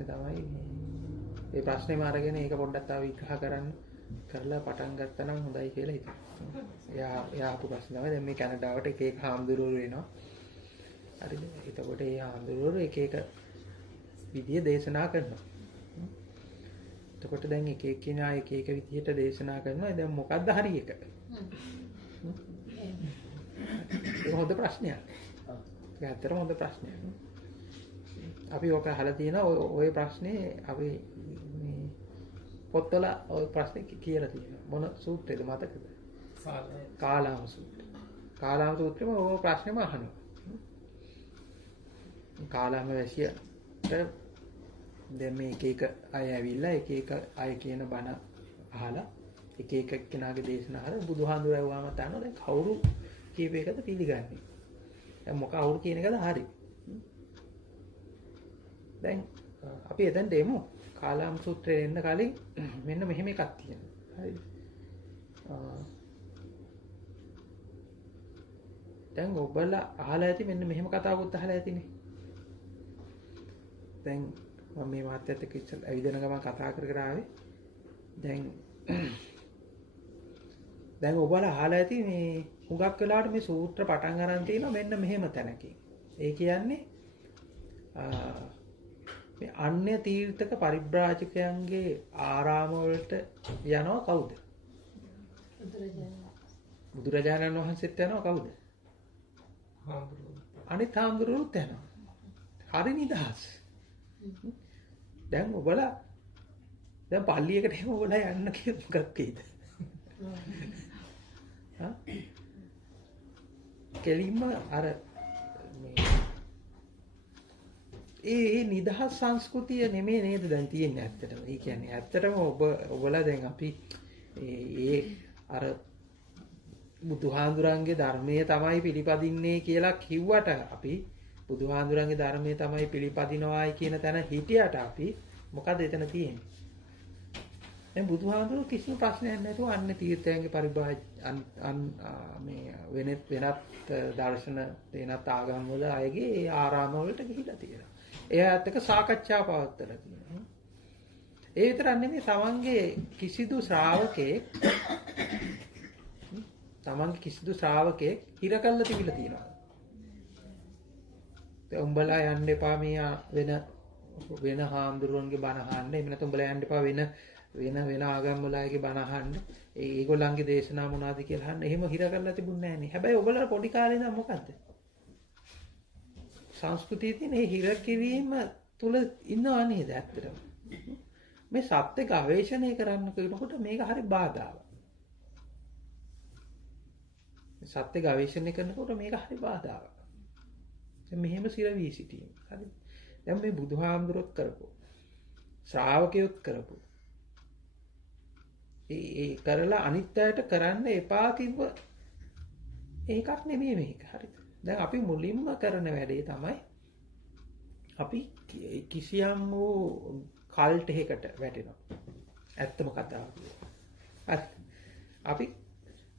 ප්‍රශ්නේ තමයි මේ ප්‍රශ්නේම අරගෙන ඒක පොඩ්ඩක් තව විග්‍රහ කරලා පටන් ගත්තා නම් හොඳයි කියලා හිතෙනවා. එයා අපු ප්‍රශ්න තමයි දැන් මේ කැනඩාවට එක එක හාමුදුරුවෝ වෙනවා. හරිද? එතකොට මේ හාමුදුරුවෝ එක එක විදිය දේශනා කරනවා. එතකොට දැන් එක එක්කිනා එක එක විදියට දේශනා කරනවා. දැන් මොකද්ද හරි එක? ඒක හොඳ ප්‍රශ්නයක්. ඒක ඇත්තටම හොඳ ප්‍රශ්නයක්. අපි ඔක අහලා තියෙනවා ඔය ප්‍රශ්නේ අපි මේ පොත්වල ඔය ප්‍රශ්නේ කියලා තියෙනවා. මොන සූත්‍රයේද මතකද? කාලාම සූත්‍රය. කාලාම සූත්‍රෙම ඔය ප්‍රශ්නේම අහනවා. කාලාම වැසියට දැන් මේ එක එක අය ඇවිල්ලා එක එක අය කියන බණ අහලා එක එක කෙනාගේ දේශනා අහලා බුදුහාඳුරවම තනෝ දැන් කවුරු කීප එකද පිළිගන්නේ. දැන් මොක කවුරු කියන එකද හරි. දැන් අපි එතෙන් දෙමු. කාලාම සූත්‍රයේ එන්න කලින් මෙන්න මෙහෙම එකක් තියෙනවා. හරිද? දැන් ඔබලා අහලා ඇති මෙන්න මෙහෙම කතාවකුත් අහලා ඇතිනේ. දැන් මම මේ මාත්‍යත් එක්ක ඉස්සෙල් ඇවිදෙන ගමන් කතා කර ආවේ. දැන් ඔබලා අහලා ඇති මේ හුඟක් වෙලාවට මේ සූත්‍ර පටන් ගන්න තියෙනවා මෙන්න මෙහෙම තැනකින්. ඒ කියන්නේ මේ අන්‍ය තීර්ථක පරිබ්‍රාජකයන්ගේ ආරාම වලට යනවා කවුද? බුදුරජාණන් වහන්සේත් යනවා කවුද? අනිත් හාමුදුරුවෝත් යනවා. හරි නිදහස්. දැන් ඔබලා දැන් පල්ලියකට එහෙම ඔබලා යන්න කියලා මොකක්ද කීද? කෙලින්ම අර ඒ නිදහස් සංස්කෘතිය නෙමෙයි නේද දැන් තියෙන්නේ ඇත්තටම. ඒ කියන්නේ ඇත්තටම ඔබලා දැන් අපි ඒ අර බුදුහාඳුරන්ගේ ධර්මයේ තමයි පිළිපදින්නේ කියලා කිව්වට අපි බුදුහාඳුරන්ගේ ධර්මයේ තමයි පිළිපදිනවායි කියන තැන හිටියට අපි මොකද එතන තියෙන්නේ? දැන් බුදුහාඳුර කිසිම ප්‍රශ්නයක් නැතුව අන්න තීර්ථයන්ගේ පරිභාජ මේ වෙනත් දර්ශන වෙනත් ආගම් වල අයගේ ඒ ආරාම වලට ගිහිලා තියෙනවා. එයාත් එක්ක සාකච්ඡා පවත්වලා තියෙනවා. ඒ විතරක් නෙමෙයි තමන්ගේ කිසිදු ශ්‍රාවකෙක් හිර කළා තිබිලා තියෙනවා. දැන් උඹලා යන්න එපා මේ වෙන හාමුදුරුවන්ගේ බණ අහන්න. එහෙම නැත්නම් උඹලා යන්න එපා වෙන ආගම් වල අයගේ බණ අහන්න. ඒගොල්ලන්ගේ දේශනා මොනවද කියලා අහන්න. එහෙම හිර කරලා තිබුණේ නැහැ නේ. හැබැයි ඔයගොල්ලෝ පොඩි කාලේ ඉඳන් මොකද්ද? සංස්කෘතියේ තියෙන මේ හිර කිරීම තුල ඉන්නව නේද ඇත්තටම? මේ සත්‍ය ගවේෂණය කරන්න කියනකොට මේක හරි බාධාවක්. සත්‍ය ගවේෂණය කරනකොට මේක හරි බාධාවක්. දැන් මෙහෙම සිරවී සිටීම. හරි. දැන් මේ බුදුහාමුදුරුවෝ කරපො ශ්‍රාවකයොත් කරපො ඒ කරලා අනිත් අයට කරන්න එපා කිව්ව ඒකක් නෙමෙයි මේක. හරිද? දැන් අපි මුලින්ම කරන වැඩේ තමයි අපි කිසියම් වූ කල්ට් එකකට වැටෙනවා. ඇත්තම කතාව කියනවා.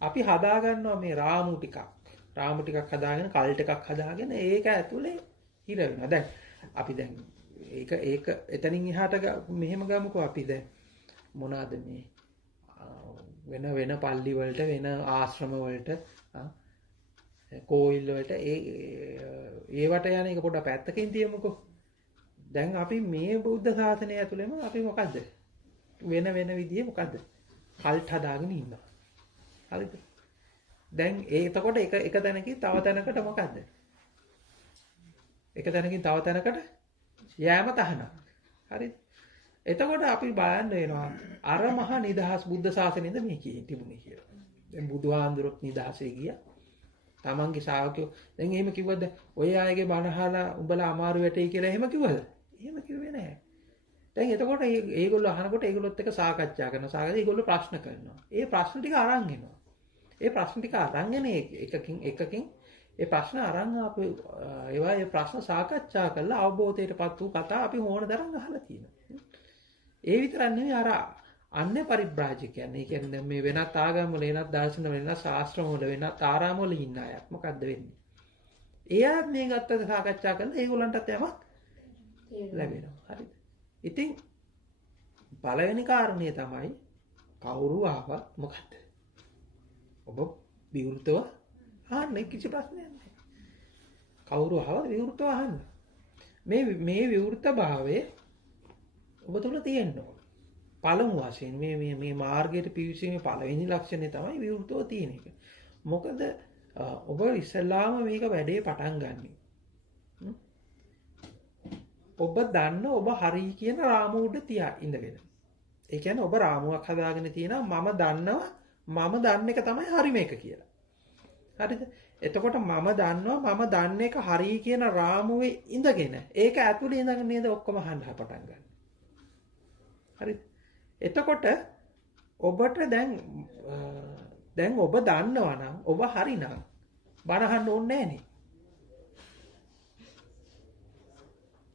අපි හදා ගන්නවා මේ රාමු ටිකක් හදාගෙන කල්ට් එකක් හදාගෙන ඒක ඇතුලේ හිර වෙනවා. දැන් අපි දැන් ඒක එතනින් එහාට මෙහෙම ගමුකෝ අපි දැන් මොනවාද මේ වෙන පල්ලි වලට වෙන ආශ්‍රම වලට කෝවිල් වලට ඒවට යන එක පොඩ්ඩක් පැත්තකින් තියමුකෝ. දැන් අපි මේ බුද්ධ ශාසනය ඇතුළේම අපි මොකද්ද? වෙන විදිහේ මොකද්ද? කල්ට් හදාගෙන ඉන්නවා. හරිද? දැන් එතකොට එක තැනකින් තව තැනකට මොකද්ද? එක තැනකින් තව තැනකට යෑම තහනම්. හරිද? එතකොට අපි බලන්න වෙනවා අර මහා නිදහස් බුද්ධ ශාසනයද මේ තිබුණේ කියලා. දැන් බුදුහාඳුරොත් නිදහසේ ගියා. තමන්ගේ ශ්‍රාවකයෝ දැන් එහෙම කිව්වද ඔය අයගේ බණ අහලා උඹලා අමාරු වැටෙයි කියලා එහෙම කිව්වද? එහෙම කිව්වේ නැහැ. දැන් එතකොට ඒගොල්ලෝ අහනකොට ඒගොල්ලොත් එක්ක සාකච්ඡා කරනවා. ඒගොල්ලෝ ප්‍රශ්න කරනවා. ඒ ප්‍රශ්න ටික අරන් එනවා. ඒ ප්‍රශ්න ටික අරන් එන එකකින් ඒ ප්‍රශ්න අරන් ආපු ඒවා ඒ ප්‍රශ්න සාකච්ඡා කරලා අවබෝධයටපත් වූ කතා අපි ඕන තරම් අහලා තියෙනවා. ඒ විතරක් නෙවෙයි අර අන්‍ය පරිබ්‍රාජකයන්. ඒ කියන්නේ මේ වෙනත් ආගම් වල වෙනත් දර්ශන වල වෙනත් ශාස්ත්‍රම වල වෙනත් ආරාම වල ඉන්න අයත් මොකද්ද වෙන්නේ? එයාත් මේ ගත්තද සාකච්ඡා කරලා ඒගොල්ලන්ටත් යමක් ලැබෙනවා. හරිද? ඉතින් පළවෙනි කාරණය තමයි කවුරු ආවත් මොකද්ද? ඔබ විවෘතව අහන්න කිසි ප්‍රශ්නයක් නැහැ. කවුරු ආවත් විවෘතව අහන්න. මේ විවෘතභාවය ඔබ තුල තියෙන්න ඕන. පළමු වශයෙන් මේ මාර්ගයට පිවිසීමේ පළවෙනි ලක්ෂණය තමයි විවෘතව තියෙන එක. මොකද ඔබ ඉස්සෙල්ලාම මේක වැඩේ පටන් ගන්නෙ. ඔබ දන්න ඔබ හරි කියන රාමුව උඩ තියා ඉඳගෙන. ඒ කියන්නේ ඔබ රාමුවක් හදාගෙන තියෙනවා මම දන්නවා මම දන්න එක තමයි හරි මේක කියලා. හරිද? එතකොට මම දන්නවා මම දන්න එක හරි කියන රාමුවේ ඉඳගෙන ඒක ඇතුලේ ඉඳගෙන නේද ඔක්කොම අහන්න පටන් ගන්න. හරිද? එතකොට ඔබට දැන් ඔබ දන්නවා නම් ඔබ හරි නම් බණ අහන්න ඕනේ නැහැ නේ.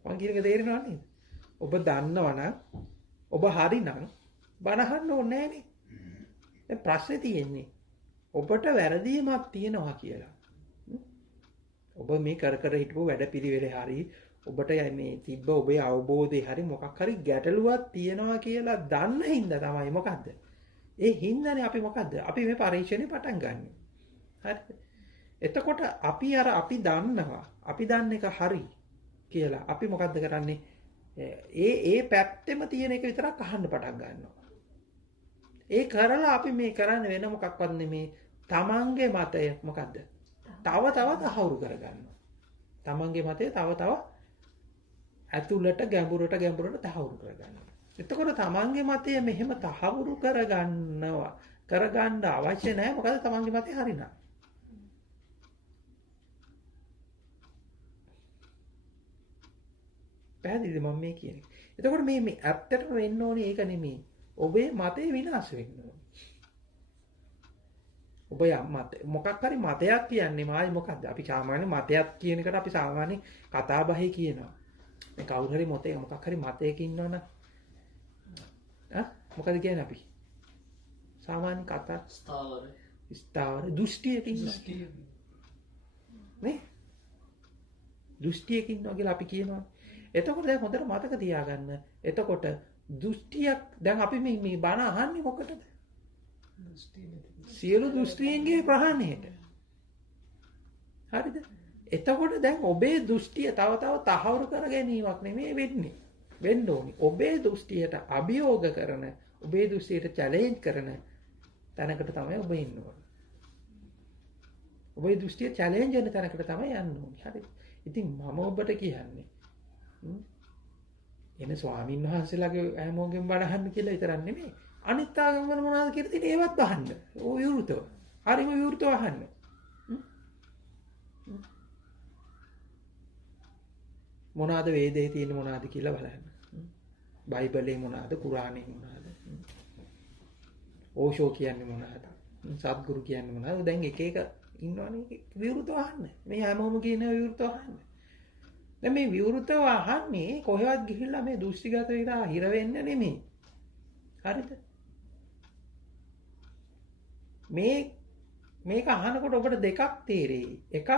මං කියන එක තේරෙනව නේද? ඔබ දන්නවා නම් ඔබ හරි නම් බණ අහන්න ඕනේ නැහැ නේ. දැන් ප්‍රශ්නේ තියෙන්නේ ඔබට වැරදීමක් තියෙනවා කියලා. ඔබ මේ කර හිටපු වැඩපිළිවෙලේ හරි ඔබට මේ තිබ්බ ඔබේ අවබෝධය හරි මොකක් හරි ගැටලුවක් තියෙනවා කියලා දන්න හින්දා තමයි මොකද්ද? ඒ හින්දානේ අපි මොකද්ද? අපි මේ පරීක්ෂණේ පටන් ගන්නෙ. හරිද? එතකොට අපි දන්නවා. අපි දන්න එක හරි කියලා. අපි මොකද්ද කරන්නේ? ඒ පැත්තෙම තියෙන එක විතරක් අහන්න පටන් ගන්නවා. ඒ කරලා අපි මේ කරන්නේ වෙන මොකක්වත් නෙමේ. තමන්ගේ මතය මොකද්ද? තව තහවුරු කරගන්නවා. තමන්ගේ මතය තව ඇතුළට ගැඹුරට තහවුරු කරගන්නවා. එතකොට තමන්ගේ මතය මෙහෙම තහවුරු කරගන්න අවශ්‍ය නැහැ. මොකද තමන්ගේ මතය හරිනම්. පැහැදිලිද මම මේ කියන්නේ? එතකොට මේ ඇත්තටම වෙන්න ඕනේ ඒක නෙමෙයි. ඔබේ මතය විනාශ වෙන්න ඕනේ. ඔබ මොකක් හරි මතයක් කියන්නේ මායි මොකද්ද? අපි සාමාන්‍ය මතයක් කියන එකට අපි සාමාන්‍ය කතා බහේ කියනවා. මේ කවුරු හරි මොකක් හරි මතයක ඉන්නවනම් මොකද කියන්නේ අපි? සාමාන්‍ය කතා ස්ථාවර දෘෂ්ටියක ඉන්නවා. නේ? දෘෂ්ටියක ඉන්නවා කියලා අපි කියනවා. එතකොට දැන් හොඳට මතක තියාගන්න. එතකොට දෘෂ්ටියක් දැන් අපි මේ බණ අහන්නේ මොකටද? සියලු දෘෂ්ටියන්ගේ ප්‍රහාණයට. හරිද? එතකොට දැන් ඔබේ දෘෂ්ටිය තව තහවුරු කර ගැනීමක් නෙමෙයි වෙන්න ඕනි. ඔබේ දෘෂ්ටියට අභියෝග කරන, ඔබේ දෘෂ්ටියට චැලෙන්ජ් කරන තැනකට තමයි ඔබ ඉන්න ඕනේ. ඔබේ දෘෂ්ටිය චැලෙන්ජ් වෙන තැනකට තමයි යන්න ඕනේ. හරිද? ඉතින් මම ඔබට කියන්නේ එන ස්වාමීන් වහන්සේලාගේ හැමෝගෙන් බණ අහන්න කියලා විතරක් නෙමෙයි. අනිත් ආගම් වල මොනවද කියලා තියෙන ඒවත් අහන්න. ඕ විවෘතව. හරිම විවෘතව අහන්න. මොනවාද වේදේ තියෙන මොනවාද කියලා බලන්න. බයිබලේ මොනවාද, කුරානේ මොනවාද? ඕෂෝ කියන්නේ මොනවාද? සත්ගුරු කියන්නේ මොනවාද? දැන් එක ඉන්නවනේ විවෘතව අහන්න. මේ හැමෝම කියන විවෘතව අහන්න. දැන් මේ විවෘතව අහන්නේ කොහෙවත් ගිහිල්ලා මේ දෘෂ්ටිගත වෙලා හිර වෙන්න නෙමෙයි. හරිද? මේක අහනකොට ඔබට දෙකක් තේරෙයි. එකක්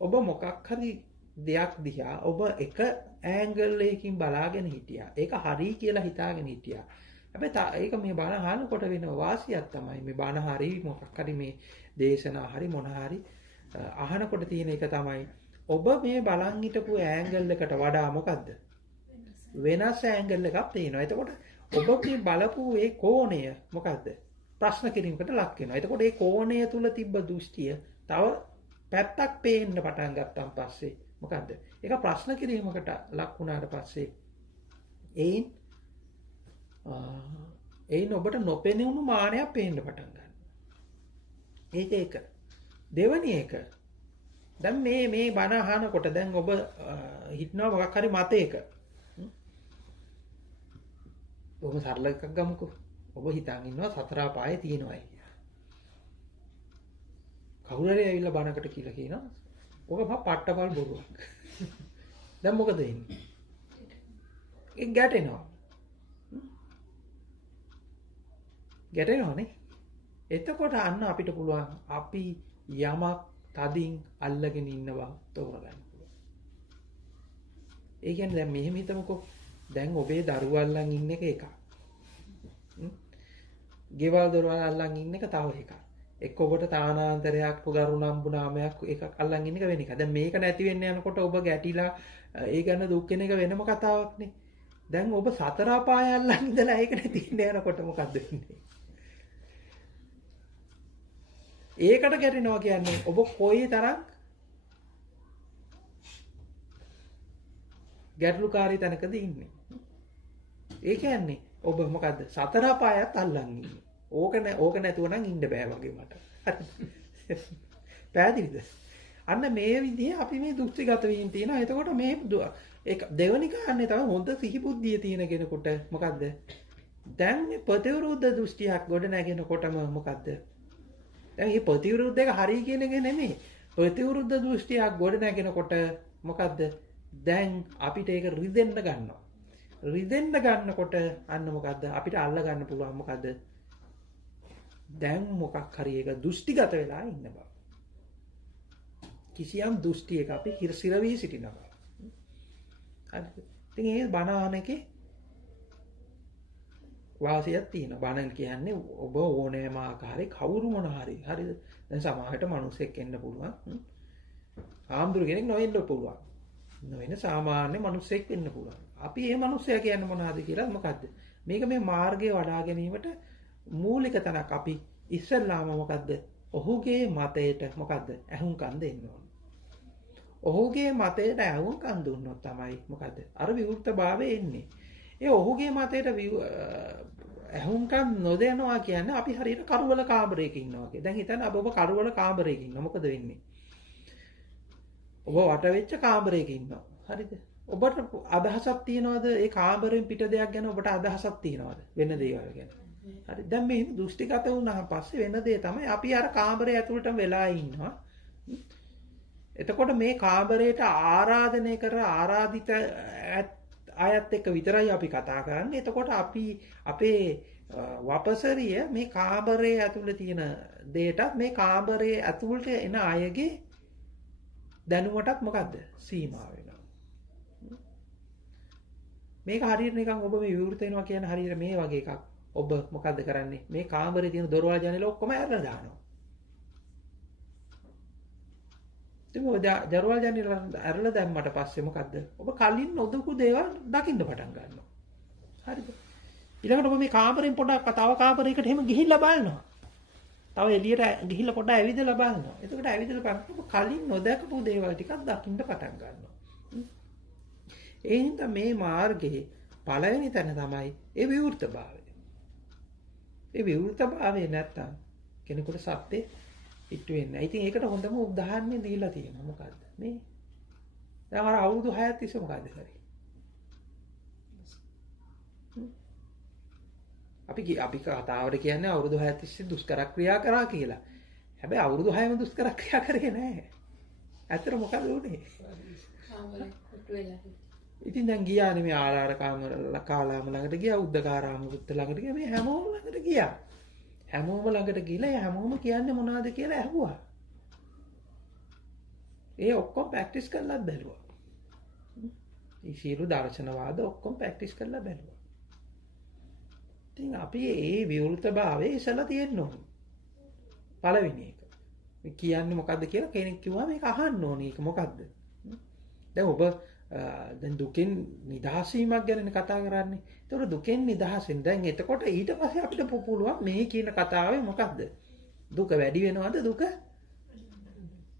ඔබ මොකක් හරි දෙයක් දිහා ඔබ එක ඇන්ගල් එකකින් බලාගෙන හිටියා. ඒක හරි කියලා හිතාගෙන හිටියා. හැබැයි ඒක මේ බණ අහනකොට වෙන වාසියක් තමයි මේ බණ හරි මොකක් හරි මේ දේශනා හරි මොන හරි අහනකොට තියෙන එක තමයි ඔබ මේ බලන් හිටපු ඇන්ගල් එකට වඩා මොකද්ද? වෙනස් ඇන්ගල් එකක් තියෙනවා. එතකොට ඔබ මේ බලපු ඒ කෝණය මොකද්ද? ප්‍රශ්න කිරීමකට ලක් වෙනවා. එතකොට ඒ කෝණය තුල තිබ්බ දෘෂ්ටිය තව පැත්තක් පේන්න පටන් ගත්තාන් පස්සේ මොකද්ද? ඒක ප්‍රශ්න කිරීමකට ලක් වුණාට පස්සේ එයින් ඔබට නොපෙනුණු මානයක් පේන්න පටන් ගන්නවා. ඒක දෙවැනි එක. දැන් මේ බණ අහනකොට දැන් ඔබ හිතනවා මොකක් හරි මතයක. ඔබ සරල එකක් ගමුකෝ. ඔබ හිතන් ඉන්නවා සතර අපායේ තියෙනවායි කියලා. කවුරු හරි ඇවිල්ලා බණකට කියලා කියනවා. ඔක පට්ටපල් බොරුවක්. දැන් මොකද වෙන්නේ? ඒක ගැටෙනවා. ගැටෙනවනේ. එතකොට අන්න අපිට පුළුවන් අපි යමක් තදින් අල්ලගෙන ඉන්න බව තෝරගන්න පුළුවන්. ඒ කියන්නේ දැන් මෙහෙම හිතමුකෝ දැන් ඔබේ දරුවෝ අල්ලන් ඉන්න එක එකක්. ගෙවල් දොරවල් අල්ලන් ඉන්න එක තව එකක්. එක්ක ඔබට තානාන්තරයක් ගරු නම්බුනාමයක් එකක් අල්ලන් ඉන්න එක වෙන එක. දැන් මේක නැති වෙන්න යනකොට ඔබ ගැටිලා ඒ ගැන දුක් වෙන එක වෙනම කතාවක්නේ. දැන් ඔබ සතර අපාය අල්ලන් ඉඳලා ඒක නැති වෙන්න යනකොට මොකද්ද වෙන්නේ? ඒකට ගැටෙනවා කියන්නේ ඔබ කොයි තරම් ගැටලුකාරී තැනකද ඉන්නේ. ඒ කියන්නේ ඔබ මොකද්ද සතර අපායත් අල්ලන් ඉන්නේ. ඕක නැතුව නම් ඉන්න බෑ වගේ මට. පැහැදිලිද? අන්න මේ විදිහේ අපි මේ දෘෂ්ටිගත වීම තියෙනවා. එතකොට මේ ඒක දෙවනි කාරණේ තමයි හොඳ සිහි බුද්ධිය තියෙන කෙනෙකුට මොකද්ද? දැන් මේ ප්‍රතිවිරුද්ධ දෘෂ්ටියක් ගොඩ නැගෙනකොටම මොකද්ද? දැන් මේ ප්‍රතිවිරුද්ධ එක හරි කියන එක නෙමෙයි. ප්‍රතිවිරුද්ධ දෘෂ්ටියක් ගොඩ නැගෙනකොට මොකද්ද? දැන් අපිට ඒක රිදෙන්න ගන්නවා. රිදෙන්න ගන්නකොට අන්න මොකද්ද? අපිට අල්ල ගන්න පුළුවන් මොකද්ද? දැන් මොකක් හරි එක දෘෂ්ටිගත වෙලා ඉන්න බව. කිසියම් දෘෂ්ටියක අපි හිරසිරවි සිටිනවා. හරිද? ඉතින් මේ බණ එකේ වාසියක් තියෙනවා. බණ කියන්නේ ඔබ ඕනෑම ආකාරයක කවුරු මොන හරි. හරිද? දැන් සමාජයට මිනිසෙක් එන්න පුළුවන්. ආම්දුර කෙනෙක් නොවෙන්න පුළුවන්. නොවෙන සාමාන්‍ය මිනිසෙක් වෙන්න පුළුවන්. අපි මේ මිනිසයා කියන්නේ මොනවද කියලා මොකද්ද? මේක මේ මාර්ගය වඩා ගැනීමට මූලික තැනක්. අපි ඉස්සල්ලාම මොකද්ද? ඔහුගේ මතයට මොකද්ද? ඇහුම්කන් දෙන්න ඕන. ඔහුගේ මතයට ඇහුම්කන් දුන්නොත් තමයි මොකද්ද? අර විවෘතභාවය එන්නේ. ඒ ඔහුගේ මතයට ඇහුම්කන් නොදෙනවා කියන්නේ අපි හරියට කරුවල කාමරයක ඉන්නවා වගේ. දැන් හිතන්න ඔබ කරුවල කාමරයක ඉන්නවා. මොකද වෙන්නේ? ඔබ වට වෙච්ච කාමරයක ඉන්නවා. හරිද? ඔබට අදහසක් තියනවද ඒ කාමරයෙන් පිට දෙයක් ගැන ඔබට අදහසක් තියනවද වෙන දේවල් ගැන? හරි. දැන් මේ දෘෂ්ටිගත වුණාන් පස්සේ වෙන දේ තමයි අපි අර කාමරය ඇතුළටම වෙලා ඉන්නවා. එතකොට මේ කාමරයට ආරාධනය කර ආරාධිත අයත් එක්ක විතරයි අපි කතා කරන්නේ. එතකොට අපි අපේ වපසරිය මේ කාමරයේ ඇතුළේ තියෙන දේටත් මේ කාමරයේ ඇතුළට එන අයගේ දැනුමටත් මොකද්ද සීමා වෙනවා. මේක හරියට නිකන් ඔබ මේ විවෘත වෙනවා කියන හරියට මේ වගේ එකක්. ඔබ මොකද්ද කරන්නේ? මේ කාමරේ තියෙන දොරවල් ජනෙල ඔක්කොම ඇරලා දානවා. ඉතින් ඔය දොරවල් ජනෙල ඇරලා දැම්මට පස්සේ මොකද්ද? ඔබ කලින් නොදකු දේවල් දකින්න පටන් ගන්නවා. හරිද? ඊළඟට ඔබ මේ කාමරෙන් පොඩක් තව කාමරයකට එහෙම ගිහිල්ලා බලනවා. තව එළියට ගිහිල්ලා පොඩ්ඩක් ඇවිදලා බලනවා. එතකොට ඇවිදලා බලනකොට කලින් නොදකපු දේවල් ටිකක් දකින්න පටන් ගන්නවා. ඒ හින්දා මේ මාර්ගයේ පළවෙනි තැන තමයි ඒ විවෘතභාවය. ඒ විවෘතභාවය නැත්තම් කෙනෙකුට සත්‍ය ඉට්ටු වෙන්නේ නැහැ. ඉතින් ඒකට හොඳම උදාහරණය දීලා තියෙනවා. මොකද්ද? මේ දැන් අර අවුරුදු 6ක් තිස්සේ මොකද්ද කරේ? අපි කතාවට කියන්නේ අවුරුදු 6 තිස්සේ දුෂ්කර ක්‍රියා කරා කියලා. හැබැයි අවුරුදු 6ම දුෂ්කර ක්‍රියා කරේ නැහැ. ඇත්තට මොකද උනේ? ඉතින් දැන් ගියානේ මේ ආලාර කාලාම ළඟට ගියා, උද්දකාරාම පුත්ත ළඟට ගියා, මේ හැමෝම ළඟට ගියා. හැමෝම ළඟට ගිහලා හැමෝම කියන්නේ මොනවද කියලා ඇහුවා. ඒ ඔක්කොම ප්‍රැක්ටිස් කරලා බැලුවා. මේ සියලු දර්ශනවාද ඔක්කොම ප්‍රැක්ටිස් කරලා බැලුවා. ඉතින් අපි මේ විවෘතභාවයේ ඉස්සලා තියෙන්න ඕනේ. පළවෙනි එක. මේ කියන්නේ මොකද්ද කියලා කෙනෙක් කිව්වා මේක අහන්න ඕනේ. ඒක මොකද්ද? දැන් ඔබ දැන් දුකෙන් නිදහස් වීමක් ගැන කතා කරන්නේ. ඒතකොට දුකෙන් නිදහසෙන් දැන් එතකොට ඊට පස්සේ අපිට පුළුවන් මේ කියන කතාවේ මොකද්ද? දුක වැඩි වෙනවද දුක?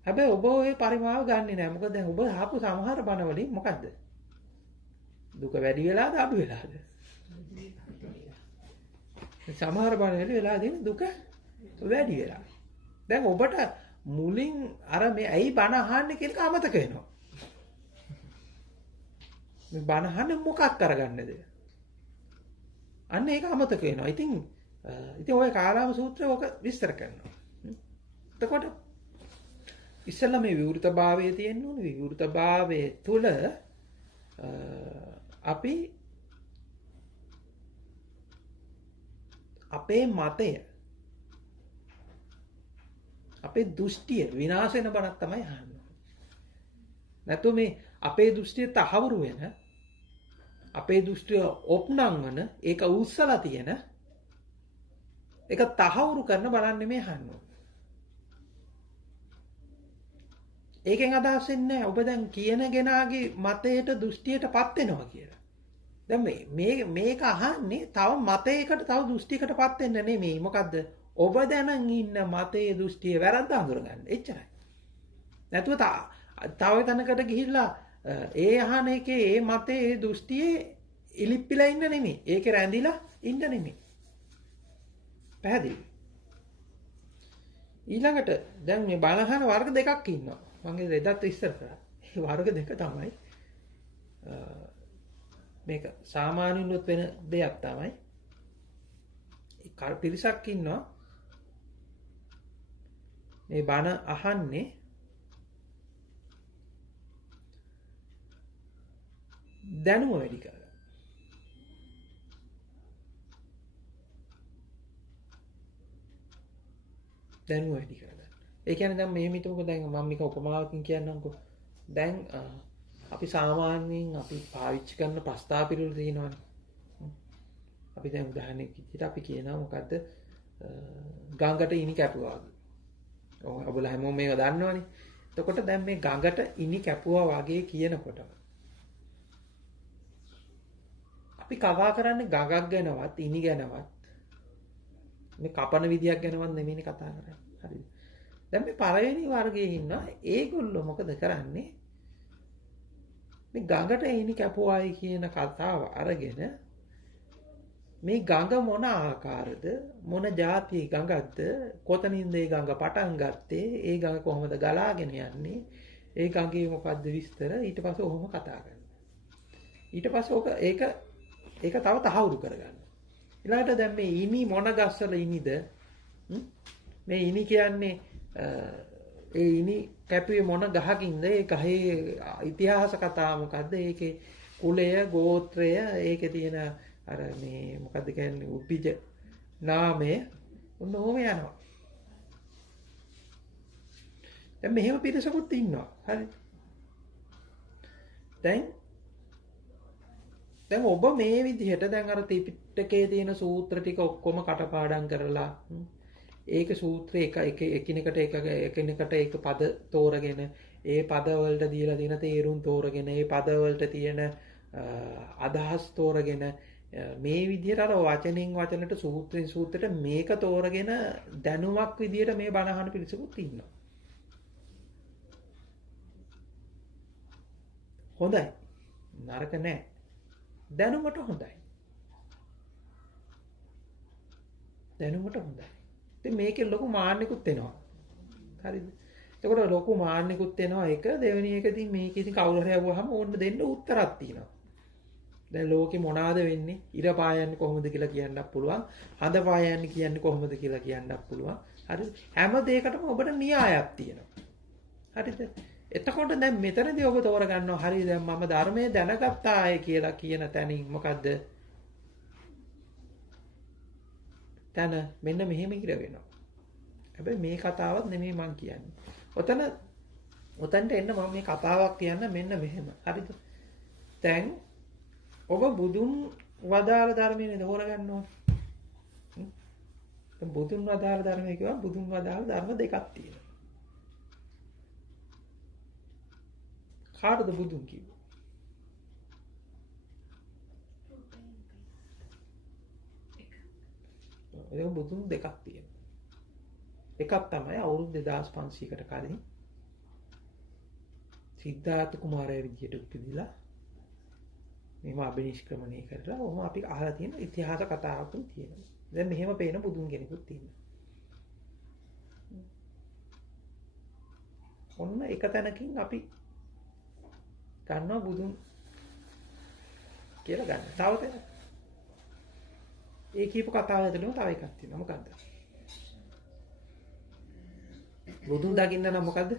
හැබැයි ඔබ ওই පරිමාව ගන්නෙ නෑ. මොකද දැන් ඔබ ආපු සමහර බණ වලින් මොකද්ද? දුක වැඩි වෙලාද අඩු වෙලාද? සමහර බණ වල වෙලා තියෙන දුක වැඩි වෙලා. දැන් ඔබට මුලින් අර මේ ඇයි බණ අහන්නේ කියන එක අමතක වෙනවා. මේ බණ අහන්නේ මොකක් කරගන්නද? අන්න ඒක අමතක වෙනවා. ඉතින් ඔය කාලාම සූත්‍රය ඔක විස්තර කරනවා. එතකොට ඉස්සෙල්ලා මේ විවෘතභාවය තියෙන්න ඕනේ. විවෘතභාවයේ තුල අපි අපේ මතය අපේ දෘෂ්ටිය විනාශ වෙන බණක් තමයි අහන්නේ. නැත්නම් මේ අපේ දෘෂ්ටිය තහවුරු වෙන අපේ දෘෂ්ටිය ඔප්නංවන ඒක උස්සලා තියෙන ඒක තහවුරු කරන බලන්න මේ අහන්න ඕනේ. ඒකෙන් අදහස් වෙන්නේ ඔබ දැන් කියන කෙනාගේ මතයට දෘෂ්ටියටපත් වෙනවා කියලා. දැන් මේක අහන්නේ තව මතයකට තව දෘෂ්ටියකටපත් වෙන්න නෙමෙයි. මොකද්ද? ඔබ දැනන් ඉන්න මතයේ දෘෂ්ටිය වැරද්ද අඳුරගන්න. එච්චරයි. නැතුව තව තැනකට ගිහිල්ලා ඒ අහන එකේ ඒ මතයේ ඒ දෘෂ්ටියේ ඉලිප්පිලා ඉන්න නෙමෙයි. ඒකේ රැඳිලා ඉන්න නෙමෙයි. පැහැදිලි. ඊළඟට දැන් මේ බණහන වර්ග දෙකක් ඉන්නවා. මම එදත් විස්තර කරා. මේ වර්ග දෙක තමයි මේක සාමාන්‍යනොත් වෙන දෙයක් තමයි. ඒ පිරිසක් ඉන්නවා මේ බණ අහන්නේ දැනුම වැඩි කරගන්න. දැනුම වැඩි කරගන්න. ඒ කියන්නේ දැන් මේ මිතුමක දැන් මම මේක උපමාවකින් කියන්නම්කෝ. දැන් අපි සාමාන්‍යයෙන් අපි පාවිච්චි කරන ප්‍රස්තාව පිළිවෙල තියෙනවානේ. අපි දැන් උදාහරණයක් විදිහට අපි කියනවා මොකද්ද? ගඟට ඉනි කැපුවා වගේ. ඔයගොල්ලෝ හැමෝම මේක දන්නවනේ. එතකොට දැන් මේ ගඟට ඉනි කැපුවා වගේ කියනකොට අපි කතා කරන්නේ ගඟක් ගැනවත් ඉනි ගැනවත් මේ කපන විදියක් ගැනවත් නෙමෙයිනේ කතා කරන්නේ. හරිද? දැන් මේ පළවෙනි වර්ගයේ ඉන්නවා ඒගොල්ලෝ මොකද කරන්නේ? මේ ගඟට ඉනි කැපුවායි කියන කතාව අරගෙන මේ ගඟ මොන ආකාරද මොන જાතියේ ගඟක්ද කොතනින්ද ඒ ගඟ පටන් ගත්තේ ඒ ගඟ කොහොමද ගලාගෙන යන්නේ ඒ ගඟේ මොකද්ද විස්තර ඊට පස්සේ ඔහොම කතා කරනවා. ඊට පස්සේ ඕක ඒක තව තහවුරු කරගන්න. ඊළඟට දැන් මේ ඉනි මොන ගස්වල ඉනිද? මේ ඉනි කියන්නේ ඒ ඉනි කැපුවේ මොන ගහකින්ද? ඒ ගහේ ඉතිහාස කතාව මොකද්ද? ඒකේ කුලය, ගෝත්‍රය, ඒකේ තියෙන අර මේ මොකද්ද කියන්නේ උපිජ නාමය ඔන්න ඔහොම යනවා. දැන් මෙහෙම පිරිසකුත් ඉන්නවා. හරි. දැන් ඔබ මේ විදිහට දැන් අර ත්‍රිපිටකයේ තියෙන සූත්‍ර ටික ඔක්කොම කටපාඩම් කරලා ඒක සූත්‍රය එකිනෙකට ඒක පද තෝරගෙන ඒ පද වලට දීලා තියෙන තේරුම් තෝරගෙන ඒ පද වලට තියෙන අදහස් තෝරගෙන මේ විදිහට අර වචනෙන් වචනට සූත්‍රෙන් සූත්‍රයට මේක තෝරගෙන දැනුමක් විදිහට මේ බණ අහන පිරිසකුත් ඉන්නවා. හොඳයි. නරක නෑ. දැනුමට හොඳයි. දැනුමට හොඳයි. ඉතින් මේකේ ලොකු මාන්නෙකුත් එනවා. හරිද? එතකොට ලොකු මාන්නෙකුත් එනවා එක දෙවෙනි එක ඉතින් මේක ඉතින් කවුරු හරි ආවම ඕන්න දෙන්න උත්තරයක් තියෙනවා. දැන් ලෝකෙ මොනවාද වෙන්නේ? ඉර පායන්නේ කොහොමද කියලා කියන්නත් පුළුවන්. හඳ පායන්නේ කියන්නේ කොහොමද කියලා කියන්නත් පුළුවන්. හරිද? හැම දෙයකටම ඔබට න්‍යායක් තියෙනවා. හරිද? එතකොට දැන් මෙතනදී ඔබ තෝරගන්නවා හරි දැන් මම ධර්මයේ දැනගත්තාය කියලා කියන තැනින් මොකද්ද? තන මෙන්න මෙහෙම ඉර වෙනවා. හැබැයි මේ කතාවක් නෙමෙයි මම කියන්නේ. ඔතනට එන්න මම මේ කතාවක් කියන්න මෙන්න මෙහෙම. හරිද? දැන් ඔබ බුදුන් වදාළ ධර්මයේ නේද හොරගන්න ඕනේ. බුදුන් වදාළ ධර්මයේ කියවා බුදුන් වදාළ ධර්ම දෙකක් තියෙනවා. කාටද බුදුන් කිව්වේ? ඒක බුදුන් දෙකක් තියෙනවා. එකක් තමයි අවුරුදු 2500කට කලින් සිද්ධාර්ථ කුමාරයා විදියට උපදිලා මේව අබිනිෂ්ක්‍රමණය කරලා ඔහොම අපි අහලා තියෙන ඉතිහාස කතාවකුත් තියෙනවා. දැන් මෙහෙම පේන බුදුන් කෙනෙකුත් ඉන්නවා. ඔන්න එක තැනකින් අපි ගන්නවා බුදුන් කියලා ගන්න. තව තැන. ඒ කියපු කතාව ඇතුළේම තව එකක් තියෙනවා. මොකද්ද? බුදුන් දකින්න නම් මොකද්ද?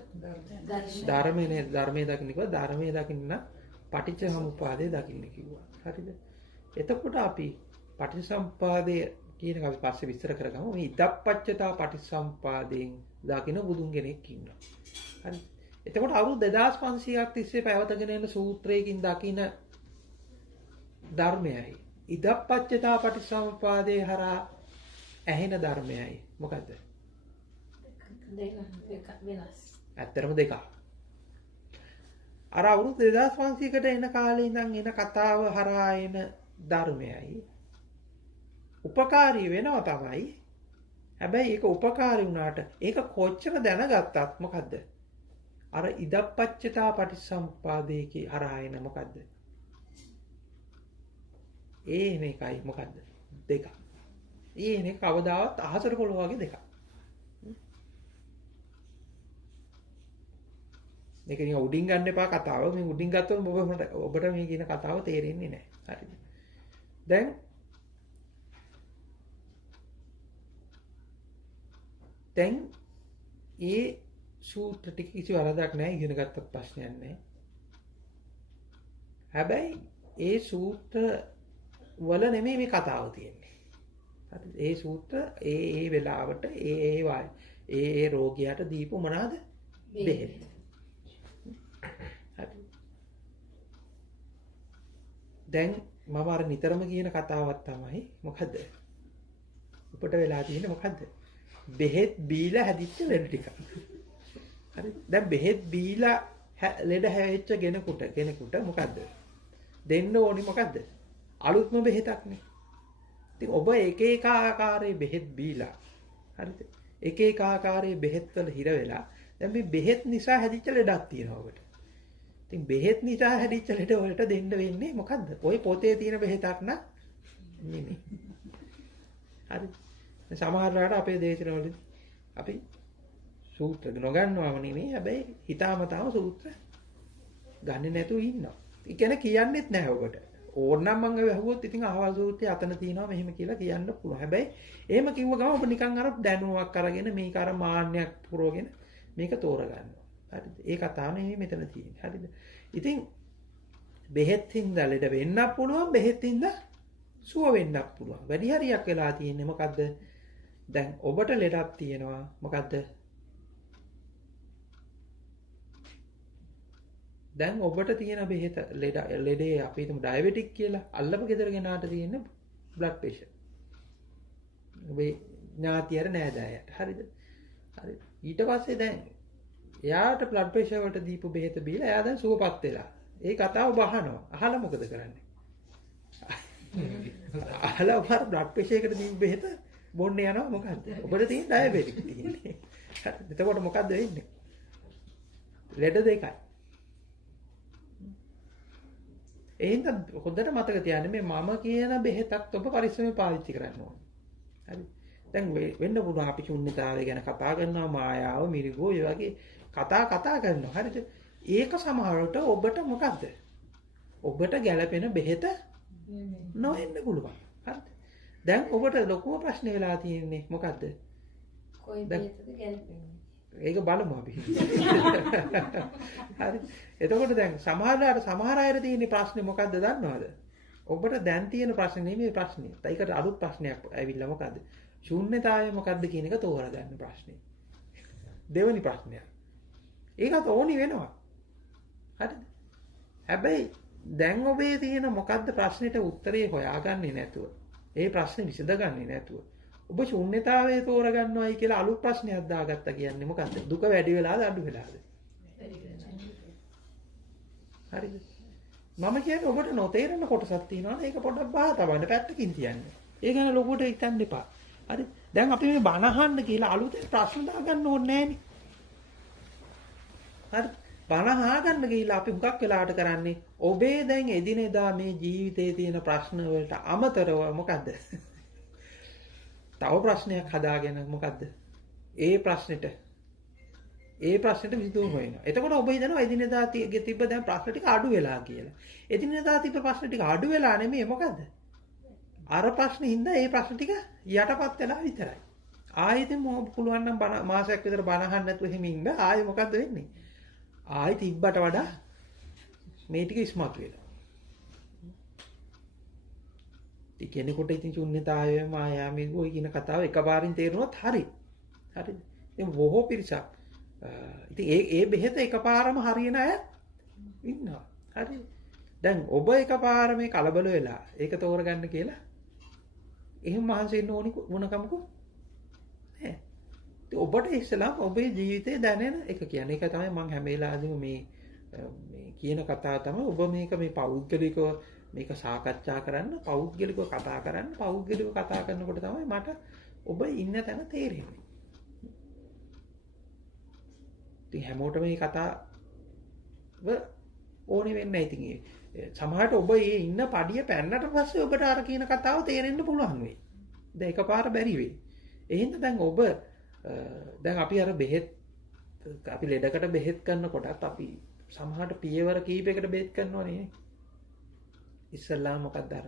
ධර්මයේ නේද? ධර්මයේ දකින්න කිව්වා. ධර්මයේ දකින්න පටිච්ච සමුප්පාදය දකින්න කිව්වා. හරිද? එතකොට අපි පටිච්චසමුප්පාදය කියන එක අපි පස්සේ විස්තර කරගමු. මේ ඉදප්පච්චතා පටිච්චසමුප්පාදයෙන් දකින්න බුදුන් කෙනෙක් ඉන්නවා. හරි. එතකොට අවුරුදු 2500ක් තිස්සේ පැවතගෙන යන සූත්‍රයකින් දකින ධර්මයයි. ඉදප්පච්චතා පටිච්චසමුප්පාදේ හරහා ඇහෙන ධර්මයයි. මොකද්ද? දෙක වෙනස්. ඇත්තරම දෙකක්. අර අවුරුදු 2500කට එන කාලේ ඉඳන් එන කතාව හරහා එන ධර්මයයි උපකාරී වෙනවා තමයි. හැබැයි ඒක උපකාරී වුණාට ඒක කොච්චර දැනගත්තත් මොකද්ද? අර ඉදප්පච්චතා පටිච්චසමුප්පාදේ හරහා එන මොකද්ද? මේකයි මොකද්ද? දෙක. මේක කවදාවත් අහසට පොළොව වගේ දෙකක්. මේක නිකන් උඩින් ගන්න එපා කතාව. මේ උඩින් ගත්තොත් ඔබට මේ කියන කතාව තේරෙන්නේ නැහැ. හරිද? දැන් ඒ සූත්‍ර ටික කිසි වරදක් නැහැ, ඉගෙන ගත්තත් ප්‍රශ්නයක් නැහැ. හැබැයි ඒ සූත්‍ර වල නෙමෙයි මේ කතාව තියෙන්නේ. හරිද? ඒ සූත්‍ර ඒ වෙලාවට ඒ රෝගියාට දීපු මොනවාද? බෙහෙත්. දැන් මම අර නිතරම කියන කතාවක් තමයි මොකද්ද? උපට වෙලා තියෙන්නේ මොකද්ද? බෙහෙත් බීලා හැදිච්ච ලෙඩ ටික. හරි. දැන් බෙහෙත් බීලා ලෙඩ හැවෙච්ච කෙනෙකුට මොකද්ද? දෙන්න ඕනි මොකද්ද? අලුත්ම බෙහෙතක්නේ. ඉතින් ඔබ එක එක ආකාරයේ බෙහෙත් බීලා හරිද? එක එක ආකාරයේ බෙහෙත් වල හිර වෙලා දැන් මේ බෙහෙත් නිසා හැදිච්ච ලෙඩක් තියෙනවා ඔබට. ඉතින් බෙහෙත් නිසා හැදිච්ච ලෙඩ වලට දෙන්න වෙන්නේ මොකද්ද? ওই පොතේ තියෙන බෙහෙතක් නෙමෙයි. හරි. සමහර වෙලාවට අපේ දේශනවලදී අපි සූත්‍ර නොගන්නවම නෙමෙයි. හැබැයි හිතාමතාම සූත්‍ර ගන්නේ නැතුව ඉන්නවා. ඒ කියන්නේ කියන්නෙත් නැහැ ඔබට. ඕනනම් මම අහුවොත් ඉතින් අහවල් සූත්‍රය අතන තියෙනවා මෙහෙම කියලා කියන්න පුළුවන්. හැබැයි එහෙම කිව්ව ගමන් ඔබ නිකන් අර දැනුමක් අරගෙන මේක අර මාන්නයක් පුරවගෙන මේක තෝරගන්නවා. හරිද? ඒ කතාව නෙමෙයි මෙතන තියෙන්නේ. හරිද? ඉතින් බෙහෙත් හින්දා ලෙඩ වෙන්නත් පුළුවන්, බෙහෙත් හින්දා සුව වෙන්නත් පුළුවන්. වැඩි හරියක් වෙලා තියෙන්නේ මොකද්ද? දැන් ඔබට ලෙඩක් තියෙනවා. මොකද්ද? දැන් ඔබට තියෙන බෙහෙත ලෙඩේ අපි හිතමු ඩයබටික් කියලා. අල්ලපු ගෙදර ගෙනාට තියෙන බ්ලඩ් ප්‍රෙෂර්. ඔබේ ඥාතියර නෑදෑයට. හරිද? හරි. ඊට පස්සේ දැන් එයාට බ්ලඩ් ප්‍රෙෂර් වලට දීපු බෙහෙත බීලා එයා දැන් සුවපත් වෙලා. ඒ කතාව බහනවා. අහලා මොකද කරන්නේ? අහලා වර බ්ලඩ් ප්‍රෙෂර් එකට දීපු බෙහෙත බොන්න යනවා මොකද්ද? ඔබට තියෙන ඩයබටික් තියෙන්නේ. හරිද? එතකොට මොකද්ද වෙන්නේ? ලෙඩ දෙකයි. එහෙනම් හොඳට මතක තියාගන්න මේ මම කියන බෙහෙතක් ඔබ පරිස්සමෙන් පාවිච්චි කරන්න ඕනේ. හරි. දැන් වෙන්න පුළුවන් අපි ශුන්්‍යතාවය ගැන කතා කරනවා, මායාව, මිරිගෝ ඒ වගේ කතා කරනවා. හරිද? ඒක සමහරවිට ඔබට මොකද්ද? ඔබට ගැළපෙන බෙහෙත නොවෙන්න පුළුවන්. හරිද? දැන් ඔබට ලොකුම ප්‍රශ්නේ වෙලා තියෙන්නේ මොකද්ද? කොයි බෙහෙතද ගැලපෙන්නේ? ඒක බලමු අපි. හරි. එතකොට දැන් සමහර අයට තියෙන ප්‍රශ්නේ මොකද්ද දන්නවද? ඔබට දැන් තියෙන ප්‍රශ්නේ නෙමෙයි ප්‍රශ්නේ. ඒකට අලුත් ප්‍රශ්නයක් ඇවිල්ලා මොකද්ද? ශූන්‍යතාවය මොකද්ද කියන එක තෝරගන්න ප්‍රශ්නේ. දෙවෙනි ප්‍රශ්නය. ඒකත් ඕනි වෙනවා. හරිද? හැබැයි දැන් ඔබේ තියෙන මොකද්ද ප්‍රශ්නෙට උත්තරේ හොයාගන්නේ නැතුව. ඒ ප්‍රශ්නේ විසඳගන්නේ නැතුව. ඔබ ශූන්‍යතාවය තෝරගන්නවයි කියලා අලුත් ප්‍රශ්නයක් දාගත්තා කියන්නේ මොකද්ද? දුක වැඩි වෙලාද අඩු වෙලාද? හරිද? මම කියන්නේ ඔබට නොතේරෙන කොටසක් තියෙනවනේ ඒක පොඩ්ඩක් බහා තබන්න පැත්තකින් තියන්න. ඒ ගැන ලොකුට හිතන්න එපා. හරි? දැන් අපි මේ බණ අහන්න කියලා අලුතෙන් ප්‍රශ්න දාගන්න ඕනේ නැහනේ. හරි? බණ අහගන්න ගිහිල්ලා අපි හුඟක් වෙලාවට කරන්නේ ඔබේ දැන් එදිනෙදා මේ ජීවිතයේ තියෙන ප්‍රශ්න වලට අමතරව මොකද්ද? තව ප්‍රශ්නයක් හදාගෙන මොකද්ද? ඒ ප්‍රශ්නෙට විසඳුම හොයනවා. එතකොට ඔබ හිතනවා එදිනෙදා තිබ්බ දැන් ප්‍රශ්න ටික අඩු වෙලා කියලා. එදිනෙදා තිබ්බ ප්‍රශ්න ටික අඩු වෙලා නෙමෙයි මොකද්ද? අර ප්‍රශ්නේ හින්දා ඒ ප්‍රශ්න ටික යටපත් වෙලා විතරයි. ආයෙත් පුළුවන් නම් මාසයක් විතර බණ අහන්න නැතුව එහෙම ඉන්න ආයෙ මොකද්ද වෙන්නේ? ආයෙ තිබ්බට වඩා මේ ටික ඉස්මතු වෙනවා. කෙනෙකුට ඉතින් ශුන්‍යතාවය මායාමී ගෝයි කියන කතාව එකපාරින් තේරුණොත් හරි. හරිද? දැන් බොහෝ පිරිසක් ඉතින් ඒ බෙහෙත එකපාරම හරියන අය ඉන්නවා. හරි. දැන් ඔබ එකපාර මේ කලබල වෙලා ඒක තෝරගන්න කියලා එහෙම මහන්සි වෙන්න ඕනි මොනකමකෝ නෑ. ඉතින් ඔබට ඉස්සෙල්ලාම ඔබේ ජීවිතේ දැනෙන එක කියන්නේ ඒක තමයි මම හැම වෙලාවෙම මේ කියන කතාව තමයි ඔබ මේක මේ පෞද්ගලිකව මේක සාකච්ඡා කරන්න පෞද්ගලිකව කතා කරන්න පෞද්ගලිකව කතා කරනකොට තමයි මට ඔබ ඉන්න තැන තේරෙන්නේ. ඉතින් හැමෝටම මේ කතාව ඕනේ වෙන්නේ නැහැ. ඉතින් සමහරට ඔබ මේ ඉන්න පඩිය පැන්නට පස්සේ ඔබට අර කියන කතාව තේරෙන්න පුළුවන් වෙයි. දැන් එකපාර බැරි වෙයි. එහෙනම් දැන් ඔබ දැන් අපි අර බෙහෙත් අපි ලෙඩකට බෙහෙත් කරනකොටත් අපි සමහරට පියවර කීපයකට බෙහෙත් කරනවනේ. ඉස්සල්ලා මොකක්ද අර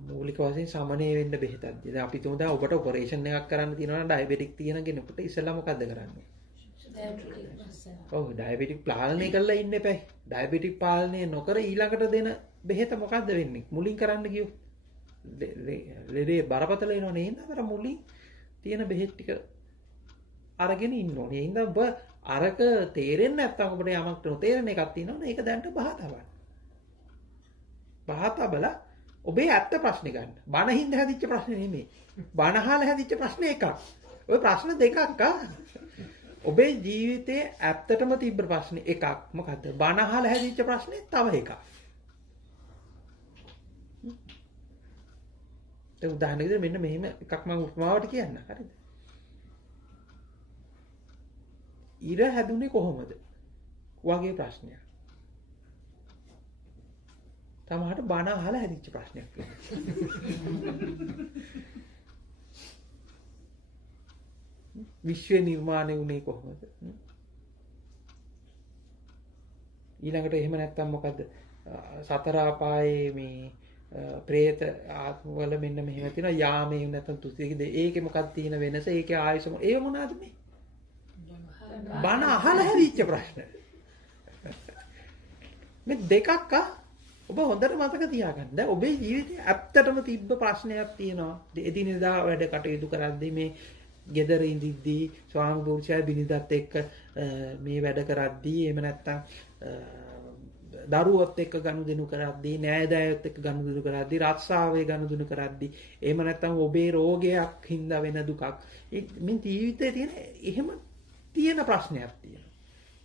මූලික වශයෙන් සමනය වෙන්න බෙහෙතක්. දැන් අපි තුමු දැන් ඔබට ඔපරේෂන් එකක් කරන්න තියෙනවා නම් ඩයබටික් තියෙන කෙනෙකුට ඉස්සල්ලා මොකක්ද කරන්නේ? ඔව් ඩයබටික් පාලනය කරලා ඉන්න එපා. ඩයබටික් පාලනය නොකර ඊළඟට දෙන බෙහෙත මොකද්ද වෙන්නේ? මුලින් කරන්න කිව්වොත් ලෙඩේ බරපතල වෙනවා නේද? අර මුලින් තියෙන බෙහෙත් ටික අරගෙන ඉන්න ඕනේ. ඒ හින්දා ඔබ අරක තේරෙන්නේ නැත්නම් ඔබට යමක් නොතේරෙන එකක් තියෙනවනේ ඒක දැනට බහ තබන්න. බහ තබලා ඔබේ ඇත්ත ප්‍රශ්නේ ගන්න. බණ හින්දා හැදිච්ච ප්‍රශ්නේ නෙමෙයි. බණ අහලා හැදිච්ච ප්‍රශ්නේ එකක්. ඔය ප්‍රශ්න දෙකක් ඔබේ ජීවිතයේ ඇත්තටම තිබ්බ ප්‍රශ්නේ එකක්. මොකද්ද? බණ අහලා හැදිච්ච ප්‍රශ්නේ තව එකක්. ඒ උදාහරණයක් විදිහට මෙන්න මෙහෙම එකක් මම උපමාවට කියන්න. හරිද? ඉර හැදුනේ කොහොමද? වගේ ප්‍රශ්නයක්. තමහට බණ අහලා හැදිච්ච ප්‍රශ්නයක් විශ්වය නිර්මාණය වුණේ කොහොමද? ඊළඟට එහෙම නැත්තම් මොකද්ද? සතර අපායේ මේ പ്രേත ආත්මවල මෙන්න මෙහෙම තියෙනවා යාමේ නැත්තම් තුසියකද ඒකේ මොකක්ද තියෙන වෙනස? ඒකේ ආයස ඒ මොනවාද මේ? බණ අහලා හැදිච්ච ප්‍රශ්න. මේ දෙකක් ඔබ හොඳට මතක තියාගන්න. දැන් ඔබේ ජීවිතේ ඇත්තටම තිබ්බ ප්‍රශ්නයක් තියෙනවා. එදිනෙදා වැඩ කටයුතු කරද්දී මේ ගෙදර ඉඳිද්දී ස්වාමි පුරුෂයා බිනිදත් එක්ක මේ වැඩ කරද්දී එහෙම නැත්තම් දරුවොත් එක්ක ගනුදෙනු කරද්දී නෑදෑයොත් එක්ක ගනුදෙනු කරද්දී රස්සාවේ ගනුදෙනු කරද්දී එහෙම නැත්තම් ඔබේ රෝගයක් හින්දා වෙන දුකක් මේ ජීවිතේ තියෙන එහෙම තියෙන ප්‍රශ්නයක් තියෙනවා.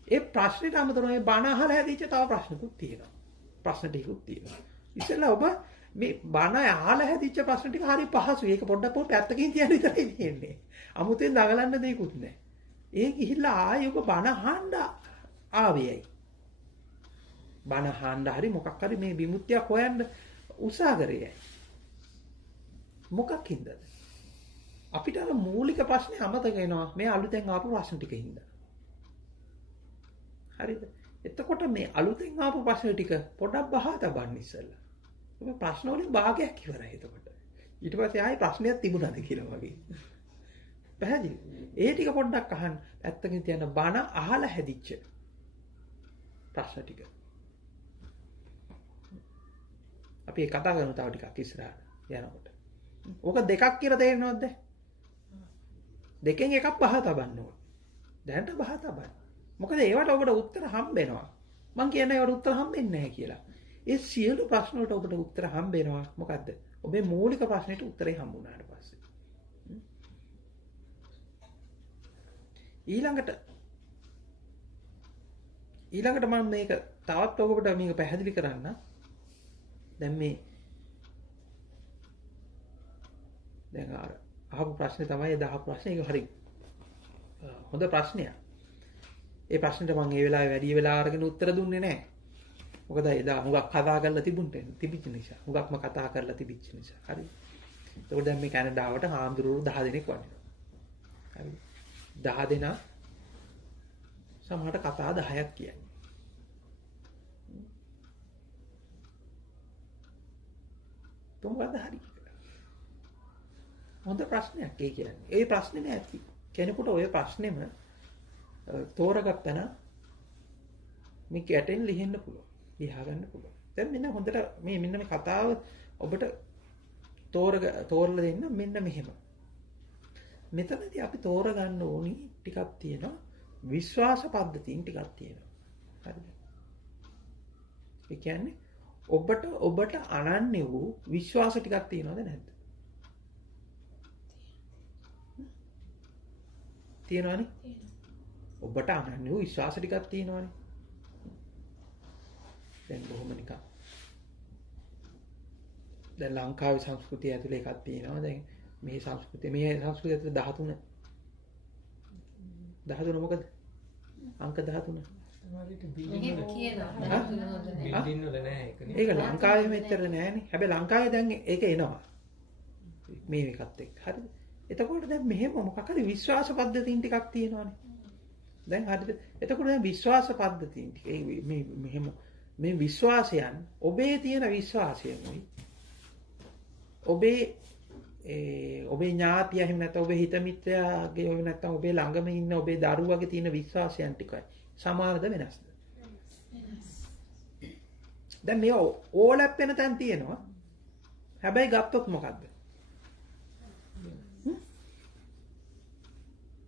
ඒ ප්‍රශ්නෙට අමතරව මේ බණ අහලා හැදිච්ච තව ප්‍රශ්නකුත් තියෙනවා. ප්‍රශ්න ටිකකුත් තියෙනවා. ඉතින්ලා ඔබ මේ බණ අහලා හැදිච්ච ප්‍රශ්න ටික හරි පහසුයි. ඒක පොඩ්ඩක් පැත්තකින් තියන්න විතරයි තියෙන්නේ. අමුතෙන් දඟලන්න දෙයක්වත් නැහැ. ඒ ගිහිල්ලා ආයෙ ඔබ බණ අහන්න ආවේයි. බණ අහන්න හරි මොකක් හරි මේ විමුක්තියක් හොයන්න උත්සාහ කරේයි. මොකක් හින්දාද? අපිට අර මූලික ප්‍රශ්නේ අමතක වෙනවා මේ අලුතෙන් ආපු ප්‍රශ්න ටික හින්දා. හරිද? එතකොට මේ අලුතෙන් ආපු ප්‍රශ්න ටික පොඩක් බහා තබන්න ඉස්සෙල්ලා. ඔබ ප්‍රශ්න වලින් භාගයක් ඉවරයි එතකොට. ඊට පස්සේ ආයෙ ප්‍රශ්නයක් තිබුණාද කියලා වගේ. පැහැදිලි? ඒ ටික පොඩ්ඩක් අහන්න. පැත්තකින් තියන්න බණ අහලා හැදිච්ච ප්‍රශ්න ටික. අපි කතා කරමු තව ටිකක් ඉස්සරහට යනකොට. ඕක දෙකක් කියලා තේරෙනවද? දෙකෙන් එකක් බහා තබන්න ඕනේ. දැනට බහා තබන්න. මොකද ඒවට ඔබට උත්තර හම්බෙනවා. මම කියන්නේ ඒවට උත්තර හම්බෙන්නේ නැහැ කියලා. ඒ සියලු ප්‍රශ්න වලට ඔබට උත්තර හම්බෙනවා. මොකද්ද? ඔබේ මූලික ප්‍රශ්නෙට උත්තරේ හම්බුනාට පස්සේ. ඊළඟට මම මේක තවත් ඔබට මේක පැහැදිලි කරන්න. දැන් මේ දැන් අහපු ප්‍රශ්නේ තමයි 10 ප්‍රශ්නේ. ඒක හරි හොඳ ප්‍රශ්නයක්. ඒ ප්‍රශ්නෙට මම ඒ වෙලාවේ වැඩි වෙලා අරගෙන උත්තර දුන්නේ නැහැ. මොකද එදා හුඟක් කතා කරලා තිබිච්ච නිසා. හුඟක්ම කතා කරලා තිබිච්ච නිසා. හරි. ඒකෝ දැන් මේ කැනඩාවට හාමුදුරුවෝ 10 දෙනෙක් වඩිනවා. හරි. 10 දෙනා සමහරට කතා 10ක් කියන්නේ. මොකද්ද හරි? හොඳ ප්‍රශ්නයක් ඒ කියන්නේ. ඒ ප්‍රශ්නේම ඇති. කෙනෙකුට ওই ප්‍රශ්නේම තෝරගත්තන මේ කැටෙන් ලියන්න පුළුවන්. ලියා ගන්න පුළුවන්. දැන් මෙන්න හොඳට මෙන්න මේ කතාව ඔබට තෝරලා දෙන්න මෙන්න මෙහෙම. මෙතනදී අපි තෝරගන්න ඕනි ටිකක් තියෙනවා. විශ්වාස පද්ධතීන් ටිකක් තියෙනවා. හරිද? ඒ කියන්නේ ඔබට අනන්‍ය වූ විශ්වාස ටිකක් තියෙනවද නැද්ද? තියෙනවනේ. ඔබට අනන්‍ය වූ විශ්වාස ටිකක් තියෙනවනේ. දැන් බොහොම නිකන්. දැන් ලංකාවේ සංස්කෘතිය ඇතුලේ එකක් තියෙනවා. දැන් මේ සංස්කෘතිය ඇතුලේ 13. 13 මොකද? අංක 13. ඒක ලංකාවේ මෙච්චර නෑනේ. හැබැයි ලංකාවේ දැන් ඒක එනවා. මේ එකත් එක්ක. හරිද? එතකොට දැන් මෙහෙම මොකක් හරි විශ්වාස පද්ධතීන් ටිකක් තියෙනවානේ. දැන් හරිද? එතකොට දැන් විශ්වාස පද්ධතීන් ටික මෙහෙම මේ විශ්වාසයන් ඔබේ තියෙන විශ්වාසයමයි. ඔබේ ඥාතිය එහෙම නැත්නම් ඔබේ හිත මිත්‍රයාගේ එහෙම නැත්නම් ඔබේ ළඟම ඉන්න ඔබේ දරුවගේ තියෙන විශ්වාසයන් ටිකයි සමානද වෙනස්ද? දැන් මේ ඕලැප් වෙන තැන් තියෙනවා. හැබැයි ගත්තොත් මොකද්ද?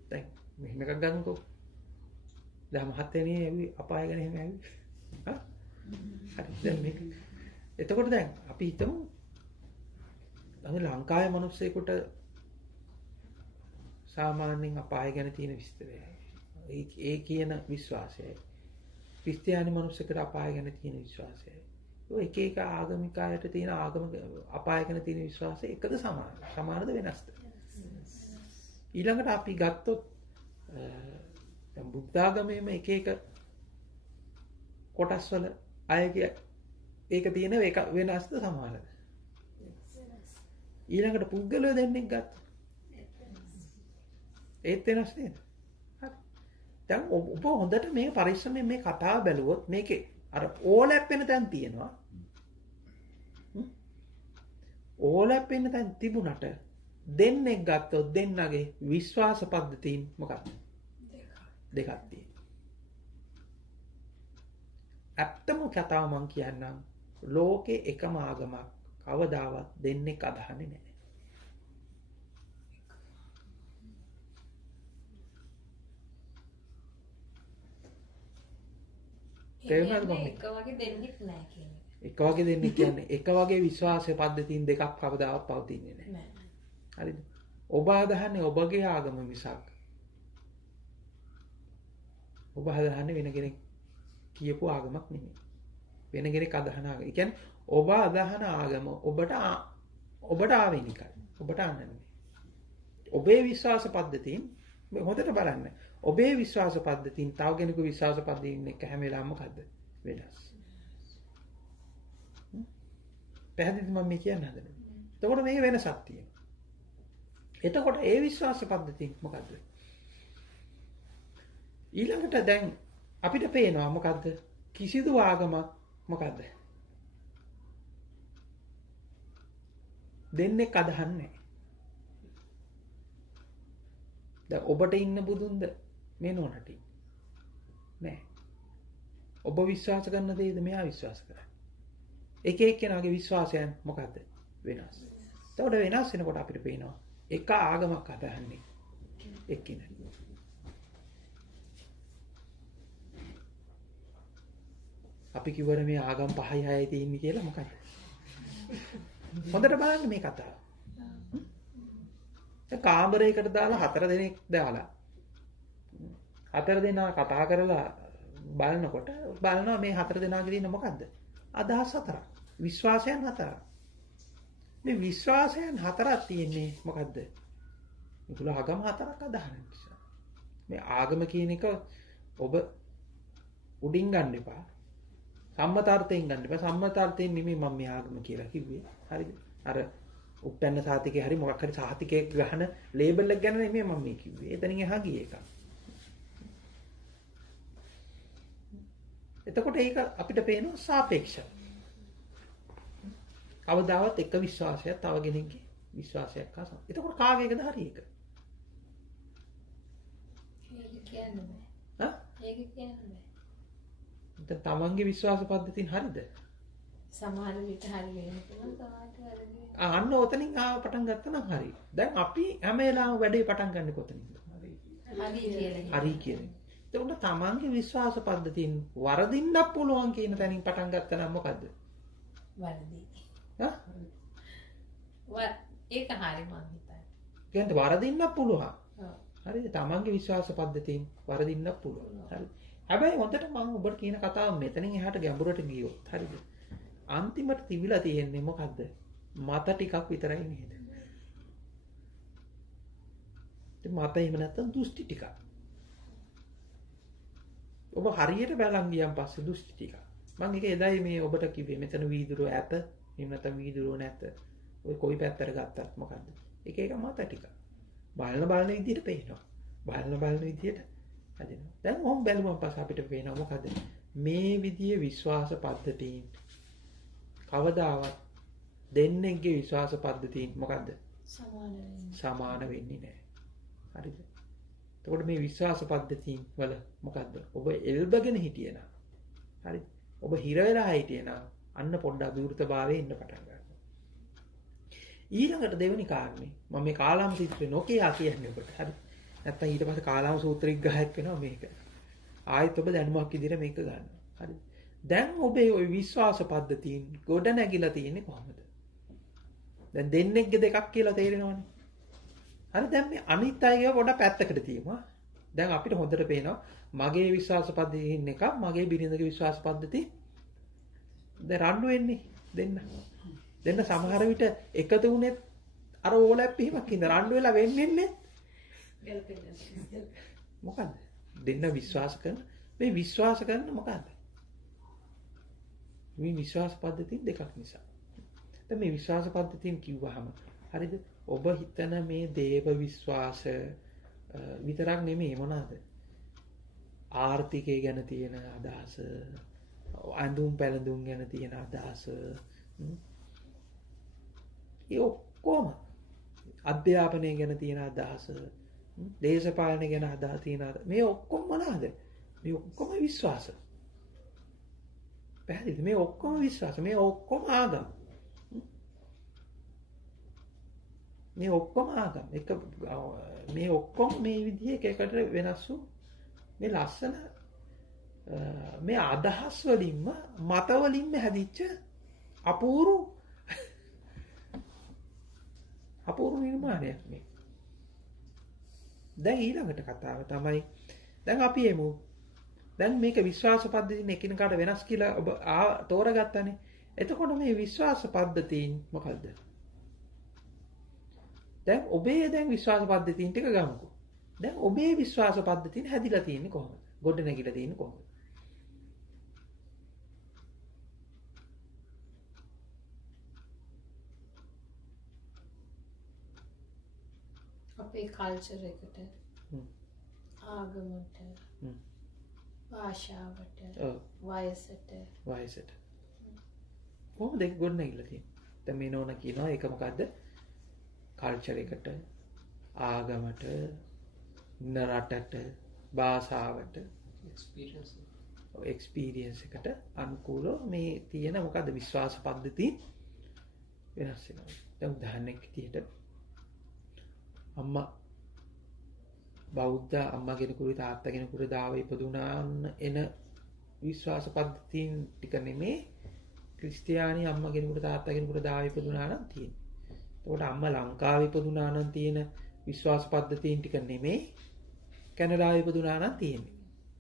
දැන් මෙහෙම එකක් ගන්නකෝ. දැන් මහත්යනේ ඇවි අපාය ගැන එහෙම ඇවි. හා? හරි දැන් මේක. එතකොට දැන් අපි හිතමු අද ලංකාවේ මිනිස්සෙකුට සාමාන්‍යයෙන් අපාය ගැන තියෙන විස්තරය. ඒ කියන විශ්වාසයයි. ක්‍රිස්තියානි මිනිස්සුන්ට අපාය ගැන තියෙන විශ්වාසයයි. ඔය එක එක ආගමික අයට තියෙන ආගම අපාය ගැන තියෙන විශ්වාසය එකද සමානද? සමානද වෙනස්ද? ඊළඟට අපි ගත්තොත් දැන් බුද්ධ ආගමේම එක එක කොටස් වල අයගේ ඒක තියෙන එක වෙනස්ද සමානද? ඊළඟට පුද්ගලයෝ දෙන්නෙක් ගත්තා. ඒත් වෙනස් නේද? හරි. දැන් ඔබ හොඳට මේ පරිස්සමෙන් මේ කතාව බැලුවොත් මේකේ අර ඕලැප් වෙන තැන් තියෙනවා. ඕලැප් වෙන තැන් තිබුණට දෙන්නෙක් ගත්තොත් දෙන්නගේ විශ්වාස පද්ධතීන් මොකක්ද? දෙකක් තියෙනවා. ඇත්තම කතාව මං කියන්නම් ලෝකේ එකම ආගමක් කවදාවත් දෙන්නෙක් අදහන්නේ නැහැ. තේරුණාද මම? එක වගේ දෙන්නෙක් නැහැ කියන්නේ. එක වගේ දෙන්නෙක් කියන්නේ එක වගේ විශ්වාස පද්ධතීන් දෙකක් කවදාවත් පවතින්නේ නැහැ. හරිද? ඔබ අදහන්නේ ඔබගේ ආගම මිසක් ඔබ අදහන්නේ වෙන කෙනෙක් කියපු ආගමක් නෙමෙයි. වෙන කෙනෙක් අදහන ආගම. ඒ කියන්නේ ඔබ අදහන ආගම ඔබට ආවෙනිකයි. ඔබට අනන්‍යයි. ඔබේ විශ්වාස පද්ධතීන් හොඳට බලන්න. ඔබේ විශ්වාස පද්ධතීන් තව කෙනෙකුගේ විශ්වාස පද්ධතීන් එක්ක හැම වෙලාවෙම මොකද්ද? වෙනස්. පැහැදිලිද මම මේ කියන්න හදන්නේ? එතකොට මේක වෙනසක් තියෙනවා. එතකොට ඒ විශ්වාස පද්ධතීන් මොකද්ද? ඊළඟට දැන් අපිට පේනවා මොකද්ද? කිසිදු ආගමක් මොකද්ද? දෙන්නෙක් අදහන්නේ දැන් ඔබට ඉන්න බුදුන්ද මේ නෝනට නෑ. ඔබ විශ්වාස කරන දේද මෙයා විශ්වාස කරන්නේ. එක එක්කෙනාගේ විශ්වාසයන් මොකද්ද? වෙනස්. එතකොට වෙනස් වෙනකොට අපිට පේනවා එක ආගමක් අදහන්නේ එක්කිනෙක. අපි කිව්වර මේ ආගම් 5යි 6යි තියෙන්නේ කියලා මොකද? හොඳට බලන්න මේ කතාව. කාමරයකට දාලා 4 දෙනෙක් දාලා 4 දෙනා කතා කරලා බලනකොට බලනවා මේ 4 දෙනාගේ තියෙන මොකද්ද? අදහස් 4ක්. විශ්වාසයන් 4ක්. මේ විශ්වාසයන් 4ක් තියෙන්නේ මොකද්ද? ඒගොල්ලෝ ආගම 4ක් අදහන නිසා. මේ ආගම කියන එක ඔබ උඩින් ගන්න එපා. සම්මතාර්ථයෙන් ගන්න එපා. සම්මතාර්ථයෙන් නෙමෙයි මම මේ ආගම කියලා කිව්වේ. හරිද? අර උප්පන්න සාතිකේ හරි මොකක් හරි සාතිකයක් ගහන ලේබල් එක ගැන නෙමෙයි මම මේ කිව්වේ. එතනින් එහා ගියේ එක. එතකොට ඒක අපිට පේනවා සාපේක්ෂව. කවදාවත් එක විශ්වාසයක් තව කෙනෙක්ගේ විශ්වාසයක් හා සම. එතකොට කාගේකද හරි එක? ඒක කියන්න බෑ. හා? ඒක කියන්න බෑ. දැන් තමන්ගේ විශ්වාස පද්ධතින් හරිද? සමහර විට හරි වෙන්න පුළුවන් සමහරට වැරදි. අන්න ඔතනින් පටන් ගත්තා නම් හරි. දැන් අපි හැම වෙලාවෙම වැඩේ පටන් ගන්න කොතනින්ද? හරි කියලා. හරි කියන්නේ. එතකොට තමන්ගේ විශ්වාස පද්ධතියෙන් වරදින්නත් පුළුවන් කියන තැනින් පටන් ගත්තා නම් මොකද්ද? වැරදි. හා? ඒක හරි මං හිතන්නේ. කියන්නේ වරදින්නත් පුළුවන්. ඔව්. හරිද? තමන්ගේ විශ්වාස පද්ධතියෙන් වරදින්නත් පුළුවන්. හරි. හැබැයි හොඳට මම ඔබට කියන කතාව මෙතනින් එහාට ගැඹුරට ගියොත් හරිද? අන්තිමට තිබිලා තියෙන්නේ මොකද්ද? මත ටිකක් විතරයි නේද? මත එහෙම නැත්නම් දෘෂ්ටි ටිකක්. ඔබ හරියට බලන් ගියන් පස්සේ දෘෂ්ටි ටිකක්. මම ඒක එදයි මේ ඔබට කිව්වේ මෙතන වීදුරුව ඇත, එහෙම නැත්නම් වීදුරුව නැත. ඔය කොයි පැත්තට ගත්තත් මොකද්ද? එක එක මත ටික. බලන විදිහට පේනවා. බලන විදිහට හැදෙනවා. දැන් ඔහොම බැලුවම පස්සේ අපිට පේනවා මොකද්ද? මේ විදිහේ විශ්වාස පද්ධතීන් කවදාවත් දෙන්නෙක්ගේ විශ්වාස පද්ධතීන් මොකද්ද? සමාන වෙන්නේ නැහැ. හරිද? එතකොට මේ විශ්වාස පද්ධතීන් වල මොකද්ද? ඔබ එල්බගෙන හිටියනම් හරි. ඔබ හිර වෙලා හිටියනම් අන්න පොඩ්ඩක් විවෘතභාවයේ ඉන්න පටන් ගන්නවා. ඊළඟට දෙවෙනි කාරණේ මම මේ කාලාම සූත්‍රේ නොකියා කියන්නේ ඔබට. හරි. නැත්තම් ඊට පස්සේ කාලාම සූත්‍ර විග්‍රහයක් වෙනවා මේක. ආයෙත් ඔබ දැනුමක් විදිහට මේක ගන්නවා. හරි. දැන් ඔබේ ওই විශ්වාස පද්ධතීන් ගොඩ නැගිලා තියෙන්නේ කොහොමද? දැන් දෙන්නෙක්ගේ දෙකක් කියලා තේරෙනවනේ. හරි දැන් මේ අනිත් අයගේ පොඩ පැත්තකට තියමු. දැන් අපිට හොඳට පේනවා මගේ විශ්වාස පද්ධතියින් එකක් මගේ බිරිඳගේ විශ්වාස පද්ධතිය දැන් රණ්ඩු වෙන්නේ දෙන්න සමහර විට එකතු වුණෙත් අර ඕලැප් එහෙමක් ඉඳ රණ්ඩු වෙලා වෙන්නේ මොකද්ද? දෙන්න විශ්වාස කරන මේ විශ්වාස කරන මොකද්ද? මේ විශ්වාස පද්ධතියින් දෙකක් නිසා. දැන් මේ විශ්වාස පද්ධතියින් කිව්වහම හරිද? ඔබ හිතන මේ දේව විශ්වාස විතරක් නෙමෙයි මොනවාද? ආර්ථිකය ගැන තියෙන අදහස, අඳුම් පැළඳුම් ගැන තියෙන අදහස, ඒ ඔක්කොම අධ්‍යාපනය ගැන තියෙන අදහස, දේශපාලන ගැන අදහස් තියෙන මේ ඔක්කොම මොනවාද? මේ ඔක්කොම විශ්වාස. පැහැදිලිද? මේ ඔක්කොම විශ්වාස. මේ ඔක්කොම ආගම්. මේ ඔක්කොම ආගම් එක මේ ඔක්කොම මේ විදිහේ එකකට වෙනස් වූ මේ ලස්සන මේ අදහස් වලින්ම මත වලින්ම හැදිච්ච අපූර්ව නිර්මාණයක් මේ. දැන් ඊළඟට කතාව තමයි දැන් අපි එමු. දැන් මේක විශ්වාස පද්ධතියින් එකිනෙකාට වෙනස් කියලා ඔබ තෝරගත්තානේ. එතකොට මේ විශ්වාස පද්ධතීන් මොකද්ද? දැන් ඔබේ දැන් විශ්වාස පද්ධතීන් ටික ගමුකෝ. දැන් ඔබේ විශ්වාස පද්ධතීන් හැදිලා තියෙන්නේ කොහොමද? ගොඩ නැගිලා තියෙන්නේ කොහොමද? අපේ කල්චර් එකට ආගමට භාෂාවට වයසට කොහොමද ඒක ගොඩ නැගිලා තියෙන්නේ? දැන් මේ නෝනා කියනවා ඒක මොකද්ද? කල්චර් එකට ආගමට ඉන්න රටට භාෂාවට එක්ස්පීරියන්ස් එකට අනුකූලව මේ තියෙන මොකද්ද විශ්වාස පද්ධති වෙනස් වෙනවා. දැන් උදාහරණයක් විදිහට අම්මා බෞද්ධ අම්මා කෙනෙකුට තාත්තා කෙනෙකුට දාව ඉපදුනාන් එන විශ්වාස පද්ධතීන් ටික නෙමේ ක්‍රිස්තියානි අම්මා කෙනෙකුට තාත්තා කෙනෙකුට දාව ඉපදුනා නම් තියෙන්නේ. එතකොට අම්මා ලංකාවේ ඉපදුනා නම් තියෙන විශ්වාස පද්ධතීන් ටික නෙමේ කැනඩාවේ ඉපදුනා නම් තියෙන්නේ.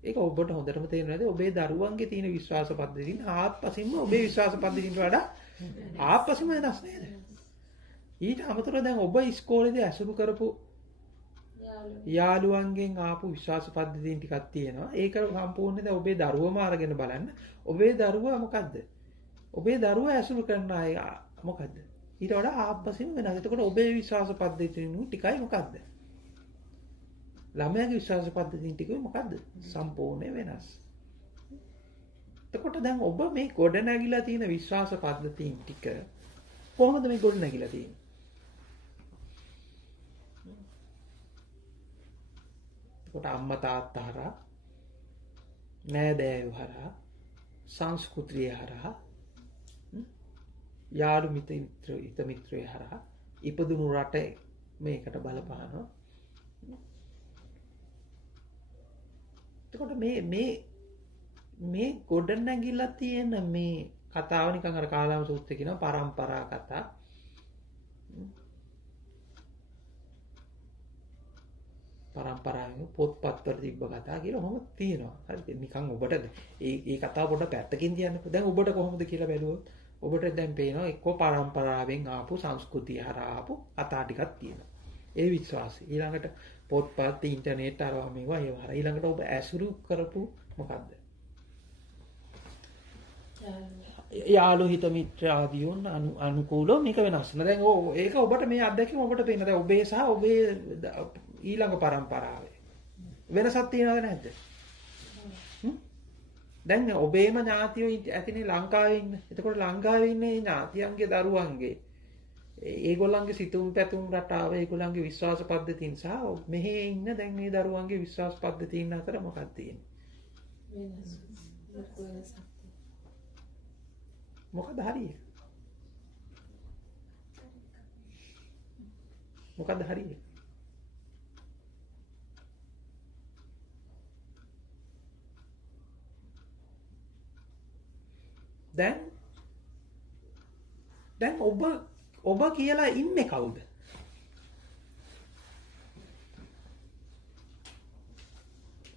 ඒක ඔබට හොඳටම තේරෙනවද? ඔබේ දරුවන්ගේ තියෙන විශ්වාස පද්ධතීන් ආත්පසින්ම ඔබේ විශ්වාස පද්ධතීන්ට වඩා ආත්පසින්ම වෙනස් නේද? ඊට අමතරව දැන් ඔබ ඉස්කෝලේදී අසුරු කරපු යාළුවන්ගෙන් ආපු විශ්වාස පද්ධතීන් ටිකක් තියෙනවා. ඒක සම්පූර්ණයෙන් දැන් ඔබේ දරුවම අරගෙන බලන්න. ඔබේ දරුවා මොකද්ද? ඔබේ දරුවා අසුරු කරන අය මොකද්ද? ඊට වඩා ආත්පසින්ම වෙනස්. එතකොට ඔබේ විශ්වාස පද්ධතීන් ටිකයි මොකද්ද? ළමයාගේ විශ්වාස පද්ධතීන් ටිකයි මොකද්ද? සම්පූර්ණයෙන් වෙනස්. එතකොට දැන් ඔබ මේ ගොඩ නැගිලා තියෙන විශ්වාස පද්ධතීන් ටික කොහොමද මේ ගොඩ නැගිලා තියෙන්නේ? එතකොට අම්මා තාත්තා හරහා නෑදෑයෝ හරහා සංස්කෘතිය හරහා යාළු මිත්‍රය හරහා ඉපදුණු රට මේකට බලපානවා. එතකොට මේ ගොඩනැගිලා තියෙන මේ කතාව නිකන් අර කාලාම සූත්‍රයේ කියනවා පරම්පරා කතා. පරම්පරාවෙන් පොත්පත්වල තිබ්බ කතා කියලා කොහොමද තියෙනවා. හරිද? නිකන් ඔබට ඒ කතාව පොඩ්ඩක් පැත්තකින් තියන්නකෝ. දැන් ඔබට කොහොමද කියලා බැලුවොත් ඔබට දැන් පේනවා එක්කෝ පරම්පරාවෙන් ආපු සංස්කෘතිය හරහා ආපු කතා ටිකක් තියෙනවා. ඒ විශ්වාසය. ඊළඟට පොත්පත් ඉන්ටර්නෙට් අරවා මේවා ඒවා හරහා ඊළඟට ඔබ ඇසුරු කරපු මොකද්ද? යාළු හිත මිත්‍ර ආදීන් අනුකූලව මේක වෙනස් වෙනවා. දැන් ඒක ඔබට මේ අත්දැකීම ඔබට පේන. දැන් ඔබේ සහ ඔබේ ඊළඟ පරම්පරාවේ වෙනසක් තියෙනවද නැද්ද? දැන් ඔබේම ඥාතියෝ ඇතිනේ ලංකාවේ ඉන්න. එතකොට ලංකාවේ ඉන්නේ ඥාතියන්ගේ දරුවන්ගේ ඒගොල්ලන්ගේ සිතුම් පැතුම් රටාව ඒගොල්ලන්ගේ විශ්වාස පද්ධතීන් සහ මෙහි ඉන්න දැන් මේ දරුවන්ගේ විශ්වාස පද්ධතීන් අතර මොකක්ද තියෙන්නේ? මොකද හරිය? මොකද හරිය? දැන් ඔබ කියලා ඉන්නේ කවුද?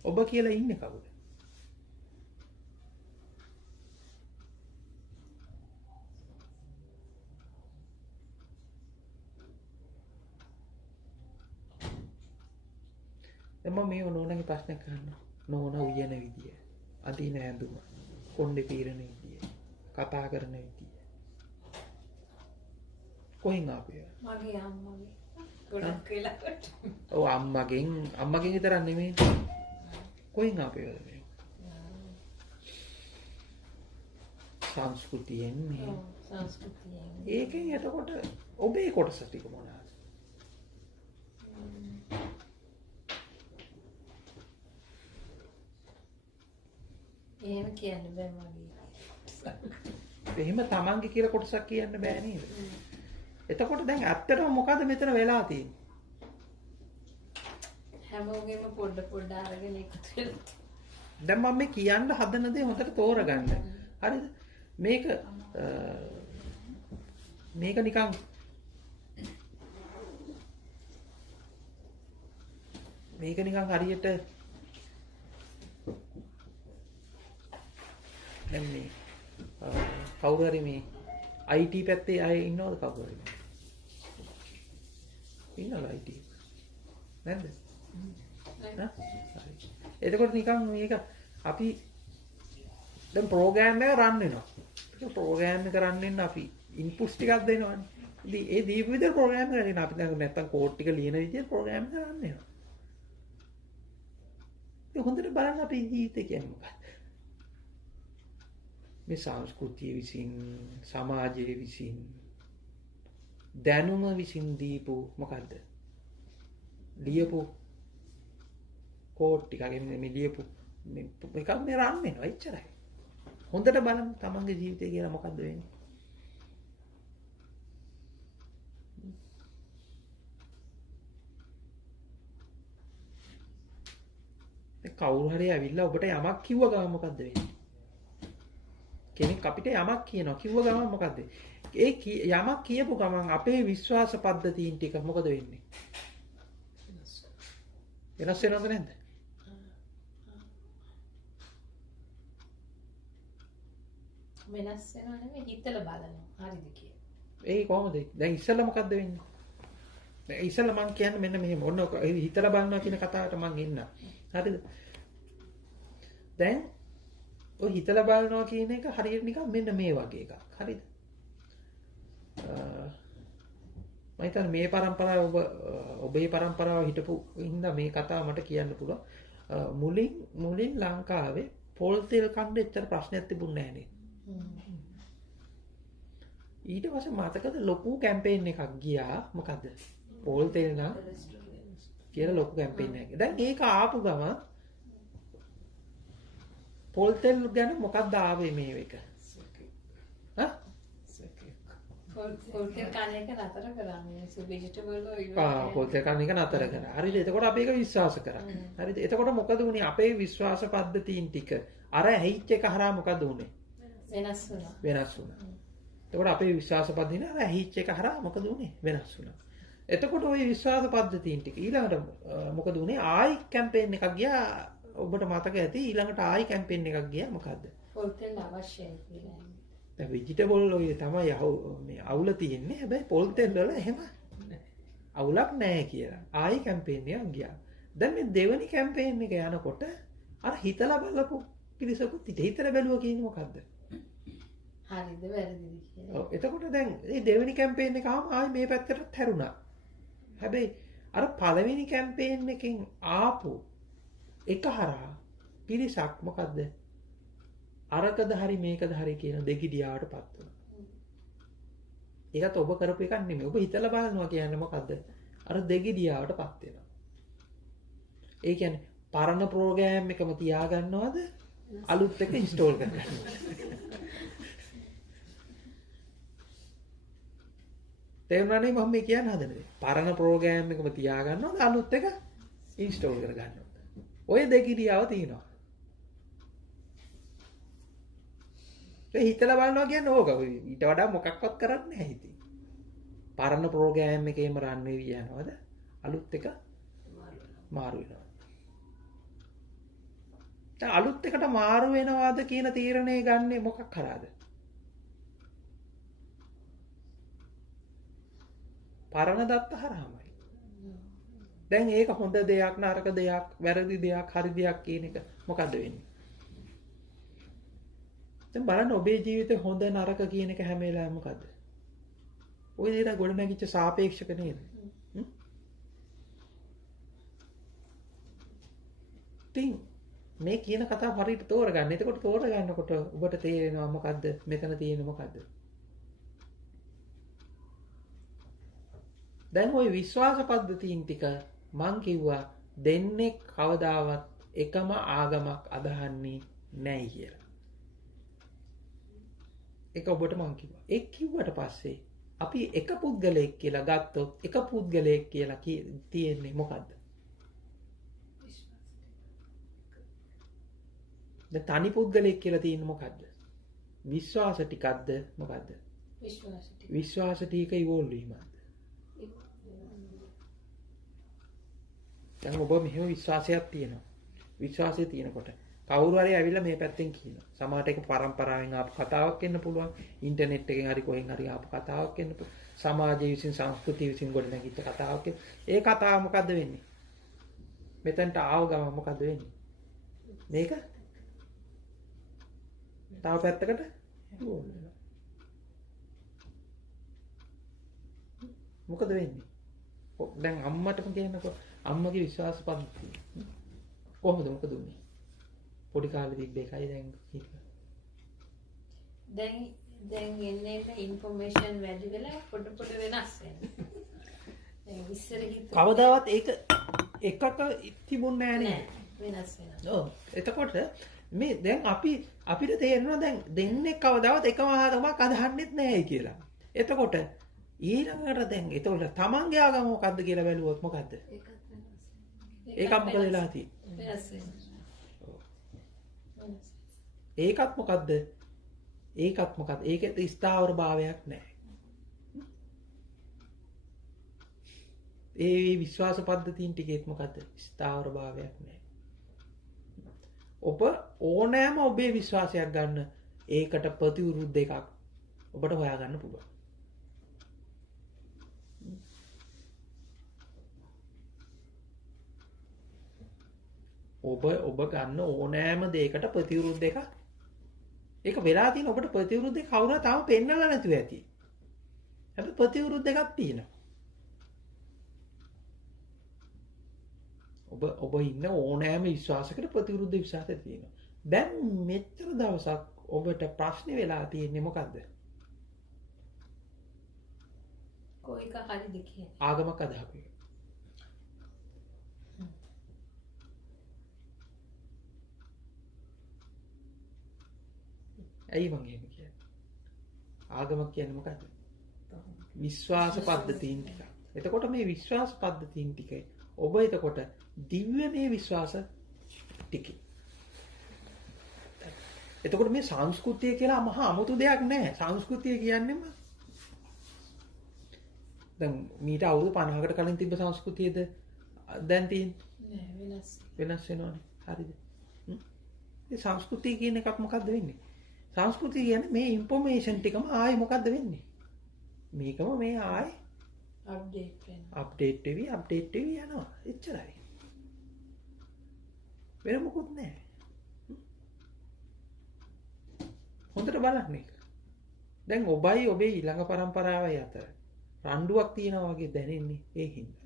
ඔබ කියලා ඉන්නේ කවුද? දැන් මම මේ නෝනාගේ ප්‍රශ්නයක් අහනවා. නෝනා උයන විදිය, අදින ඇඳුම, කොණ්ඩේ පීරන විදිය, කතා කරන විදිය. කොහෙන් ආපේ? මගේ අම්මගේ. ගොඩක් වෙලාවට. ඔව් අම්මගෙන් විතරක් නෙමෙයි. කොහෙන් ආපේද මේ? සංස්කෘතියෙන් මේ. ඔව් සංස්කෘතියෙන්. ඒකෙන් එතකොට ඔබේ කොටස ටික මොනවාද? එහෙම කියන්න බෑ මගේ. එහෙම තමන්ගේ කියලා කොටසක් කියන්න බෑ නේද? එතකොට දැන් ඇත්තටම මොකද මෙතන වෙලා තියෙන්නේ? හැමෝගෙම පොඩ අරගෙන එකතු වෙලා. දැන් මම මේ කියන්න හදන දේ හොඳට තෝරගන්න. හරිද? මේක නිකන් හරියට දැන් මේ කවුරු හරි මේ IT පැත්තේ අය ඉන්නවද කවුරු හරි? ඉන්නවද IT? නැද්ද? හරි. එතකොට නිකන් මේක අපි දැන් ප්‍රෝග්‍රෑම් එක රන් වෙනවා. ඒක ප්‍රෝග්‍රෑම් එක රන් වෙන්න අපි ඉන්පුට්ස් ටිකක් දෙනවනේ. ඉතින් ඒ දීපු විදිහට ප්‍රෝග්‍රෑම් එක කරගෙන අපි දැන් නැත්තම් කෝඩ් ටික ලියන විදිහට ප්‍රෝග්‍රෑම් එක රන් වෙනවා. ඒ හොඳට බලන්න අපේ ජීවිතේ කියන්නේ මොකක්ද? මේ සංස්කෘතිය විසින් සමාජයේ විසින් දැනුම විසින් දීපු මොකද්ද? ලියපු කෝඩ් ටිකකින් මේ ලියපු මේක මේ රන් වෙනවා එච්චරයි. හොඳට බලන්න තමන්ගේ ජීවිතය කියලා මොකද්ද වෙන්නේ? මේ කවුරු හරි ඇවිල්ලා ඔබට යමක් කිව්ව ගමන් මොකද්ද වෙන්නේ? කෙනෙක් අපිට යමක් කියනවා කිව්ව ගමන් මොකද්ද? ඒ යමක් කියපු ගමන් අපේ විශ්වාස පද්ධතීන් ටික මොකද වෙන්නේ? වෙනස් වෙනවද නැද්ද? වෙනස් වෙනව නෙමෙයි හිතලා බලනවා. හරිද කියලා. ඒ කොහොමද? දැන් ඉස්සෙල්ලා මොකද්ද වෙන්නේ? දැන් ඉස්සෙල්ලා මං කියන්නේ මෙන්න මෙහෙම. ඔන්න හිතලා බලනවා කියන කතාවට මං එන්න. හරිද? දැන් ඔය හිතලා බලනවා කියන එක හරියට නිකන් මෙන්න මේ වගේ එකක්. හරිද? මම හිතන්නේ මේ පරම්පරාව ඔබේ පරම්පරාව හිටපු හින්දා මේ කතාව මට කියන්න පුළුවන්. මුලින් ලංකාවේ පොල් තෙල් කන්න එච්චර ප්‍රශ්නයක් තිබුණේ නැහැ නේද? ඊට පස්සේ මතකද ලොකු කැම්පේන් එකක් ගියා. මොකද්ද? පොල් තෙල් නම් කියලා ලොකු කැම්පේන් එකක්. දැන් ඒක ආපු ගමන් පොල් තෙල් ගැන මොකක්ද ආවේ මේ එක? පොල්තෙල් කන එක නතර කරා මිනිස්සු ভেජිටබල් පොල්තෙල් කන එක නතර කරා. හරිද? එතකොට අපි ඒක විශ්වාස කරා. හරිද? එතකොට මොකද වුනේ? අපේ විශ්වාස පද්ධතීන් ටික අර ඇහිච්ච එක හරහා මොකද වුනේ? වෙනස් වුණා. වෙනස් වුණා. එතකොට අපේ විශ්වාස පද්ධතිය අර ඇහිච්ච එක හරහා මොකද වුනේ? වෙනස් වුණා. එතකොට ওই විශ්වාස පද්ධතීන් ටික ඊළඟට මොකද වුනේ? ආයි කැම්පේන් එකක් ගියා. ඔබට මතක ඇති ඊළඟට ආයි කැම්පේන් එකක් ගියා. මොකද්ද? පොල්තෙල් අවශ්‍යයි කියලා. දැන් වෙජිටබල් ඔය තමයි මේ අවුල තියෙන්නේ. හැබැයි පොල් තෙල් වල එහෙම අවුලක් නැහැ කියලා. ආයි කැම්පේන් එකක් ගියා. දැන් මේ දෙවෙනි කැම්පේන් එක යනකොට අර හිතලා බලපු පිරිසකුත් හිතලා බැලුවා කියන්නේ මොකද්ද? හරිද වැරදිද කියලා. ඔව් එතකොට දැන් මේ දෙවෙනි කැම්පේන් එක ආවම ආයි මේ පැත්තටත් හැරුණා. හැබැයි අර පළවෙනි කැම්පේන් එකෙන් ආපු එක හරහා පිරිසක් මොකද්ද? අරකද හරි මේකද හරි කියන දෙගිඩියාවට පත් වුණා. ඒකත් ඔබ කරපු එකක් නෙමෙයි. ඔබ හිතලා බලනවා කියන්නේ මොකද්ද? අර දෙගිඩියාවට පත් වෙනවා. ඒ කියන්නේ පරණ ප්‍රෝග්‍රෑම් එකම තියාගන්නවද? අලුත් එක ඉන්ස්ටෝල් කරගන්නවද? තේරුණානේ මම මේ කියන්න හදන්නේ. පරණ ප්‍රෝග්‍රෑම් එකම තියාගන්නවද? අලුත් එක ඉන්ස්ටෝල් කරගන්නවද? ඔය දෙගිඩියාව තියෙනවා. ඒ හිතලා බලනවා කියන්නේ ඕක. ඊට වඩා මොකක්වත් කරන්නේ නැහැ ඉතින්. පරණ ප්‍රෝග්‍රෑම් එකේම රන් වෙවි යනවාද? අලුත් එක මාරු වෙනවා. දැන් අලුත් එකට මාරු වෙනවාද කියන තීරණය ගන්නෙ මොකක් කරාද? පරණ දත්ත හරහාමයි. දැන් ඒක හොඳ දෙයක් නරක දෙයක් වැරදි දෙයක් හරි දෙයක් කියන එක මොකද්ද වෙන්නේ? දැන් බලන්න ඔබේ ජීවිතේ හොඳ නරක කියන එක හැම වෙලාවෙම මොකද්ද? ওই දේට ගොඩ නැගිච්ච සාපේක්ෂක නේද? තින් මේ කියන කතාව හරියට තෝරගන්න. එතකොට තෝරගන්නකොට ඔබට තේරෙනවා මොකද්ද මෙතන තියෙන්නේ මොකද්ද? දැන් ওই විශ්වාස පද්ධතීන් ටික මං කිව්වා දෙන්නේ කවදාවත් එකම ආගමක් අදහන්නේ නැහැ කියලා. ඒක ඔබට මං කිව්වා. ඒ කිව්වට පස්සේ අපි එක පුද්ගලයෙක් කියලා ගත්තොත් එක පුද්ගලයෙක් කියලා තියෙන්නේ මොකද්ද? දැන් තනි පුද්ගලයෙක් කියලා තියෙන්නේ මොකද්ද? විශ්වාස ටිකක්ද මොකද්ද? විශ්වාස ටික. විශ්වාස ටික ඉවෝල්ව් වීමක්ද? දැන් ඔබ මෙහෙම විශ්වාසයක් තියෙනවා. විශ්වාසය තියෙනකොට කවුරු හරි ඇවිල්ලා මේ පැත්තෙන් කියනවා. සමහරට ඒක පරම්පරාවෙන් ආපු කතාවක් වෙන්න පුළුවන්. ඉන්ටර්නෙට් එකෙන් හරි කොහෙන් හරි ආපු කතාවක් වෙන්න පුළුවන්. සමාජයේ විසින් සංස්කෘතිය විසින් ගොඩනැගිච්ච කතාවක්. ඒ කතාව මොකද්ද වෙන්නේ? මෙතනට ආව ගම මොකද්ද වෙන්නේ? මේක තව පැත්තකට මොකද වෙන්නේ? දැන් අම්මටම කියනකො අම්මගේ විශ්වාස පද්ධතිය කොහොමද මොකද උනේ? පොඩි කාලේ තිබ්බ එකයි දැන් කිව්වා. දැන් එන්නේ ඉන්ෆර්මේෂන් වැඩි වෙලා පොඩ වෙනස් වෙනවා. දැන් ඉස්සර කවදාවත් ඒක එකක තිබුණේ නැහැ නේ. වෙනස් වෙනවා. ඔව්. එතකොට මේ දැන් අපිට තේරෙනවා දැන් දෙන්නේ කවදාවත් එකම ආගමක් අදහන්නෙත් නැහැ කියලා. එතකොට ඊළඟට දැන් එතකොට තමන්ගේ ආගම මොකද්ද කියලා බැලුවොත් මොකද්ද? ඒකත් මොකද වෙලා තියෙන්නේ? වෙනස් වෙනවා. ඒකත් මොකද්ද? ඒකත් මොකද්ද? ඒකේ ස්ථාවර භාවයක් නැහැ. ඒ විශ්වාස පද්ධතීන් ටිකේත් මොකද්ද? ස්ථාවර භාවයක් නැහැ. ඔබ ඕනෑම ඔබේ විශ්වාසයක් ගන්න ඒකට ප්‍රතිවිරුද්ධ එකක් ඔබට හොයාගන්න පුළුවන්. ඔබ ගන්න ඕනෑම දෙයකට ප්‍රතිවිරුද්ධ එකක් ඒක වෙලා තියෙන ඔබට ප්‍රතිවිරුද්ධ එක කවුරු හරි තාම පෙන්නලා නැතුව ඇති. හැබැයි ප්‍රතිවිරුද්ධ එකක් තියෙනවා. ඔබ ඉන්න ඕනෑම විශ්වාසයකට ප්‍රතිවිරුද්ධ විශ්වාසයක් තියෙනවා. දැන් මෙච්චර දවසක් ඔබට ප්‍රශ්නේ වෙලා තියෙන්නේ මොකද්ද? කොයික හරිද කියන්නේ? ආගමක් අදහපු එක. ඇයි මං එහෙම කියන්නේ? ආගමක් කියන්නේ මොකද්ද? විශ්වාස පද්ධතීන් ටික. එතකොට මේ විශ්වාස පද්ධතීන් ටික ඔබ එතකොට දිව්‍යමය විශ්වාස ටික. එතකොට මේ සංස්කෘතිය කියලා මහා අමුතු දෙයක් නැහැ. සංස්කෘතිය කියන්නේම දැන් මීට අවුරුදු 50කට කලින් තිබ්බ සංස්කෘතියද දැන් තියෙන්නේ? නෑ වෙනස් වෙනවනේ. හරිද? මේ සංස්කෘතිය කියන එකක් මොකද්ද වෙන්නේ? සංස්කෘතිය කියන්නේ මේ ইনফෝමේෂන් ටිකම ආයි මොකද්ද වෙන්නේ? මේකම මේ ආයි අප්ඩේට් වෙවි යනවා. එච්චරයි. වෙන මොකුත් නැහැ. හොඳට බලන්න ඒක. දැන් ඔබයි ඔබේ ඊළඟ පරම්පරාවයි අතර රණ්ඩුවක් තියෙනවා වගේ දැනෙන්නේ ඒ හින්දා.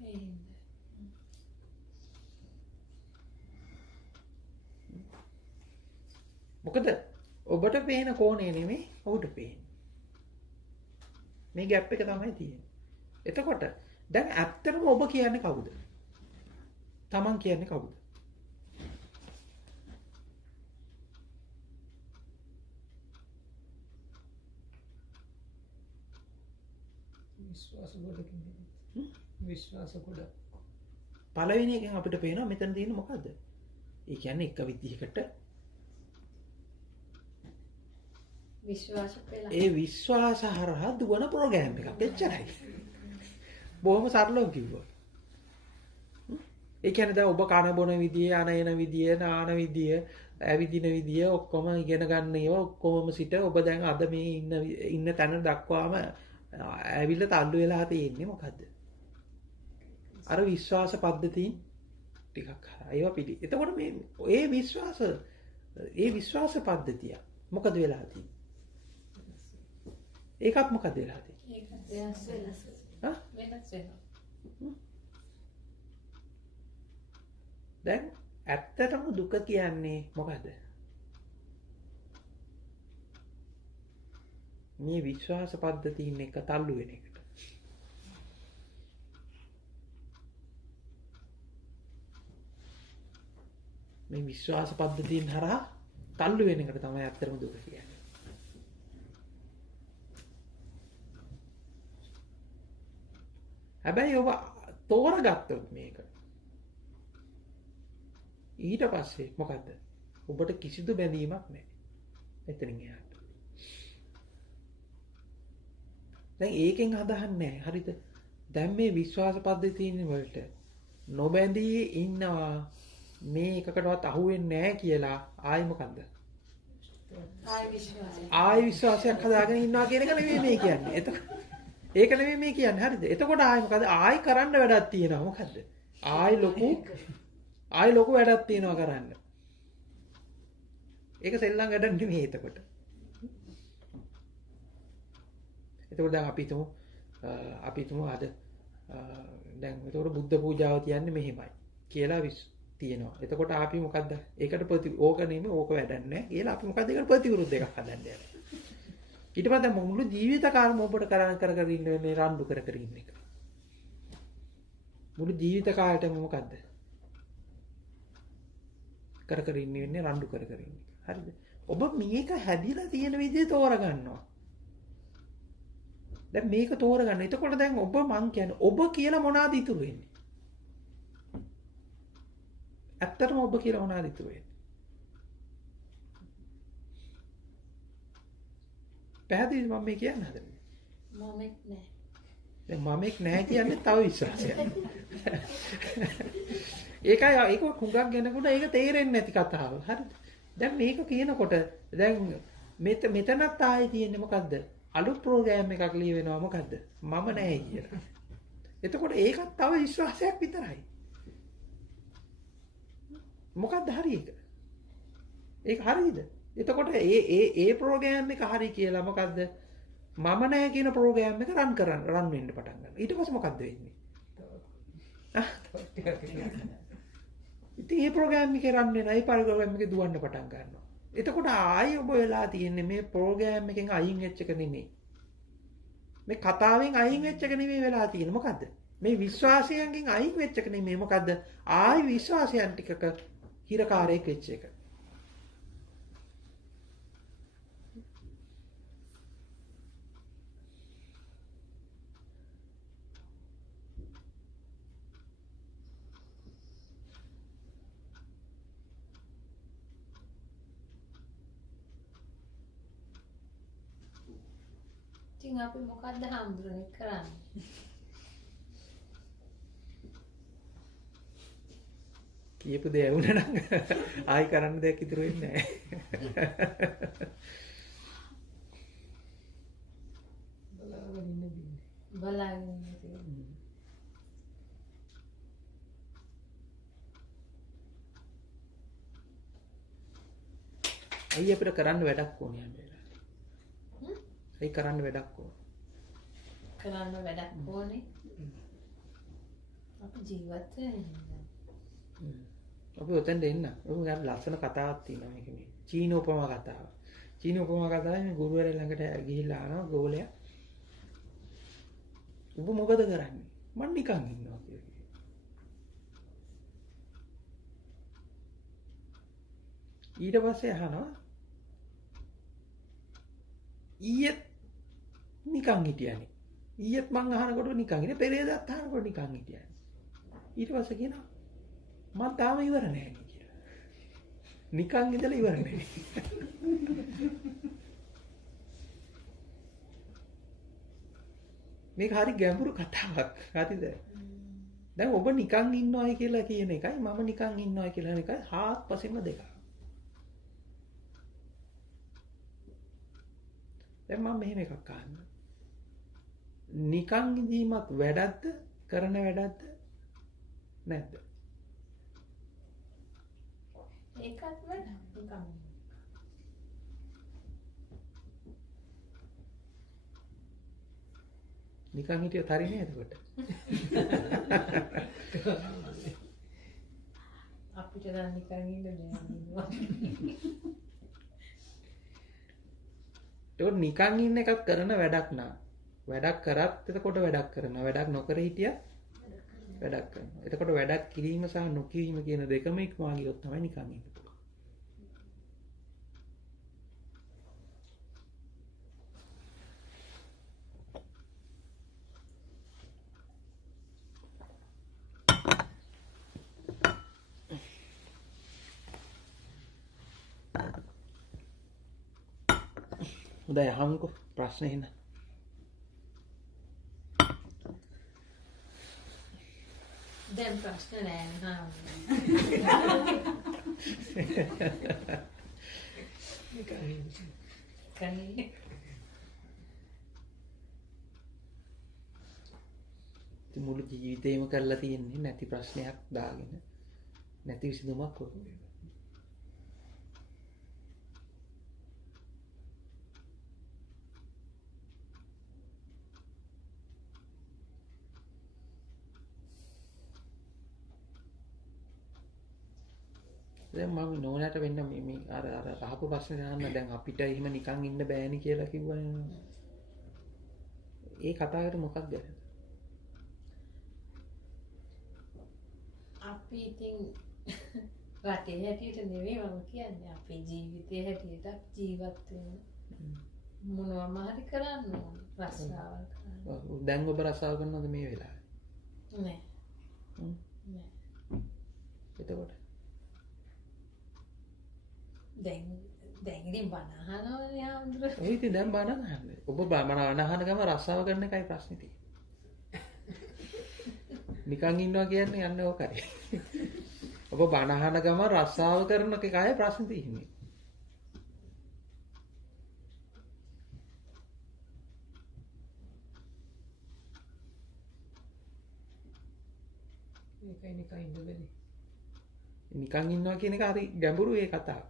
මොකද ඔබට පේන කෝණය නෙමෙයි ඔහුට පේන්නේ. මේ ગેප් එක තමයි තියෙන්නේ. එතකොට දැන් ඇත්තටම ඔබ කියන්නේ කවුද? Taman කියන්නේ කවුද? විශ්වාස කොට පළවෙනි එකෙන් අපිට පේනවා මෙතන තියෙන මොකද්ද? ඒ කියන්නේ එක විදිහකට විශ්වාස කළා. ඒ විශ්වාස හරහා දුවන ප්‍රෝග්‍රෑම් එකක්. එච්චරයි. බොහොම සරලව කිව්වොත්. ඒ කියන්නේ දැන් ඔබ කන බොන විදිය, අන එන විදිය, නාන විදිය, ඇවිදින විදිය ඔක්කොම ඉගෙන ගන්න ඒවා ඔක්කොම සිට ඔබ දැන් අද මේ ඉන්න තැන දක්වාම ඇවිල්ලා තල්ලු වෙලා තියෙන්නේ මොකද්ද? අර විශ්වාස පද්ධතීන් ටිකක් හරහා ඒවා පිළි. එතකොට මේ ඒ විශ්වාස පද්ධතිය මොකද වෙලා තියෙන්නේ? ඒකත් මොකද වෙලා තියෙන්නේ? ඒක වෙනස් වෙනවා. වෙනස් වෙනවා. දැන් ඇත්තටම දුක කියන්නේ මොකද? මේ විශ්වාස පද්ධතීන් එක තල්ලු වෙන එකට. මේ විශ්වාස පද්ධතීන් හරහා තල්ලු වෙන එකට තමයි ඇත්තටම දුක කියන්නේ. හැබැයි ඔබ තෝරගත්තොත් මේක ඊට පස්සේ මොකද්ද? ඔබට කිසිදු බැඳීමක් නැහැ. එතනින් එහාට. දැන් ඒකෙන් අදහන්නේ නැහැ. හරිද? දැන් මේ විශ්වාස පද්ධතීන් වලට නොබැඳී ඉන්නවා මේ එකකටවත් අහුවෙන්නේ නැහැ කියලා ආයි මොකද්ද? ආයි විශ්වාසයක් හදාගෙන ඉන්නවා කියන එක නෙමෙයි මේ කියන්නේ. ඒක නෙමෙයි මේ කියන්නේ. හරිද? එතකොට ආයි මොකද? ආයි කරන්න වැඩක් තියෙනවා. මොකද්ද? ආයි ලොකු වැඩක් තියෙනවා කරන්න. ඒක සෙල්ලම් වැඩක් නෙමෙයි එතකොට. එතකොට දැන් අපි හිතමු අද දැන් එතකොට බුද්ධ පූජාව තියන්නේ මෙහෙමයි කියලා තියෙනවා. එතකොට අපි මොකද්ද? ඒකට ඕක නෙමෙයි ඕක වැඩක් නැහැ කියලා අපි මොකද්ද ඒකට ප්‍රතිවිරුද්ධ එකක් හදන්න යනවා. ඊට පස්සේ මුළු ජීවිත කාලෙම ඔබට කර ඉන්න මේ රණ්ඩු කර ඉන්න එක. මුළු ජීවිත කාලෙටම මොකද්ද? කර ඉන්නේ රණ්ඩු කර ඉන්නේ. හරිද? ඔබ මේක හැදිලා තියෙන විදිහ තෝරගන්නවා. දැන් මේක තෝරගන්න. එතකොට දැන් ඔබ මං කියන්නේ ඔබ කියලා මොනවාද ඉතුරු වෙන්නේ? ඇත්තටම ඔබ කියලා මොනවාද ඉතුරු වෙන්නේ? පැහැදිලිද මම මේ කියන්න හදන්නේ? මමෙක් නෑ. දැන් මමෙක් නෑ කියන්නේ තව විශ්වාසයක්. ඒක හුඟක් ගැනකොට ඒක තේරෙන්නේ නැති කතාව. හරිද? දැන් මේක කියනකොට දැන් මෙතනත් ආයේ තියෙන්නේ මොකද්ද? අලුත් ප්‍රෝග්‍රෑම් එකක් ලියවෙනවා මොකද්ද? මම නෑ කියලා. එතකොට ඒකත් තව විශ්වාසයක් විතරයි. මොකද්ද හරි එක? ඒක හරියද? එතකොට ඒ ප්‍රෝග්‍රෑම් එක හරි කියලා මොකද්ද? මම නෑ කියන ප්‍රෝග්‍රෑම් එක රන් වෙන්න පටන් ගන්නවා. ඊට පස්සේ මොකද්ද වෙන්නේ? ඉතින් මේ ප්‍රෝග්‍රෑම් එකේ රන් වෙන ඒ ප්‍රෝග්‍රෑම් එකේ දුවන්න පටන් ගන්නවා. එතකොට ආයි ඔබ වෙලා තියෙන්නේ මේ ප්‍රෝග්‍රෑම් එකෙන් අයින් වෙච්ච එක නෙමෙයි. මේ කතාවෙන් අයින් වෙච්ච එක නෙමෙයි වෙලා තියෙන්නේ. මොකද්ද? මේ විශ්වාසයෙන් අයින් වෙච්ච එක නෙමෙයි. මොකද්ද? ආයි විශ්වාසයන් ටිකක හිරකාරයෙක් වෙච්ච එක. ඉතින් අපි මොකද්ද හම්බුනේ කරන්නේ? කියපු දේ වුණා නම් ආයි කරන්න දෙයක් ඉතුරු වෙන්නේ බලාගෙන ඉන්න බින්නේ. බලාගෙන ඉන්න තියෙන්නේ. ඇයි අපිට කරන්න වැඩක් ඕනේ හැම වෙලාවෙම? ඇයි කරන්න වැඩක් ඕනේ? කරන්න වැඩක් ඕනේ. අපි ජීවත් වෙන්නේ. අපි ඔතෙන්ට එන්න. ඔබ ගන්න ලස්සන කතාවක් තියෙනවා මේක මේ. චීන උපමා කතාව. චීන උපමා කතාවේ මේ ගුරුවරයා ළඟට ගිහිල්ලා අහනවා ගෝලයා. ඔබ මොකද කරන්නේ? මම නිකන් ඉන්නවා කියලා. ඊට පස්සේ අහනවා ඊයේත් නිකන් හිටියානේ. ඊයේත් මං අහනකොට නිකන් ඉන්නේ. පෙරේදත් අහනකොට නිකන් හිටියානේ. ඊට පස්සේ කියනවා මම තාම ඉවර නෑ නේ කියලා. නිකන් ඉඳලා ඉවර නෑ. මේක හරි ගැඹුරු කතාවක්. හරිද? දැන් ඔබ නිකන් ඉන්නවයි කියලා කියන එකයි මම නිකන් ඉන්නවයි කියලා එකයි හාත්පසින්ම දෙකක්. දැන් මම මෙහෙම එකක් අහන්න. නිකන් ඉඳීමත් වැඩක්ද කරන වැඩක්ද නැද්ද? ඒකත් වැඩ නිකන්. නිකන් හිටියොත් හරි නේද එතකොට? අපිට නම් නිකන් ඉන්න බෑ. ඒකට නිකන් ඉන්න එකක් කරන වැඩක් නා. වැඩක් කරත් එතකොට වැඩක් කරනවා. වැඩක් නොකර හිටියත් වැඩක් කරනවා. එතකොට වැඩක් කිරීම සහ නොකිරීම කියන දෙකම ඉක්මවා ගියොත් තමයි නිකන් ඉන්න පුළුවන්. හොඳයි අහමුකෝ ප්‍රශ්න එන්න. දැන් ප්‍රශ්න නෑ නේද? නිකන් ඉන්න. කන්නේ. ඉතින් මුළු ජීවිතේම කරලා තියෙන්නේ නැති ප්‍රශ්නයක් දාගෙන නැති විසඳුමක් ඔය. දැන් මම නෝනාට වෙන්න මේ අර අහපු ප්‍රශ්නේ අහන්න දැන් අපිට එහෙම නිකන් ඉන්න බෑනේ කියලා කිව්වනේ. ඒ කතාවට මොකක්ද ගැන? අපි ඉතින් රටේ හැටියට නෙවෙයි මම කියන්නේ අපේ ජීවිතයේ හැටියට ජීවත් වෙන මොනවම හරි කරන්න ඕන රස්සාවල් කරන්න. දැන් ඔබ රස්සාව කරනවද මේ වෙලාවේ? නෑ. නෑ. එතකොට දැන් ඉතින් බණ අහනවනේ ආන්දර. ඔය ඉතින් දැන් බණ අහන්නේ. ඔබ බණ අහන ගම රස්සාව කරන එකයි ප්‍රශ්නේ තියෙන්නේ. නිකන් ඉන්නවා කියන්නේ යන්නේ ඕකයි. ඔබ බණ අහන ගම රස්සාව කරන එකයි ප්‍රශ්නේ තියෙන්නේ. ඒකයි නිකන් ඉන්න බැරි. නිකන් ඉන්නවා කියන එක හරි ගැඹුරු ඒ කතාව.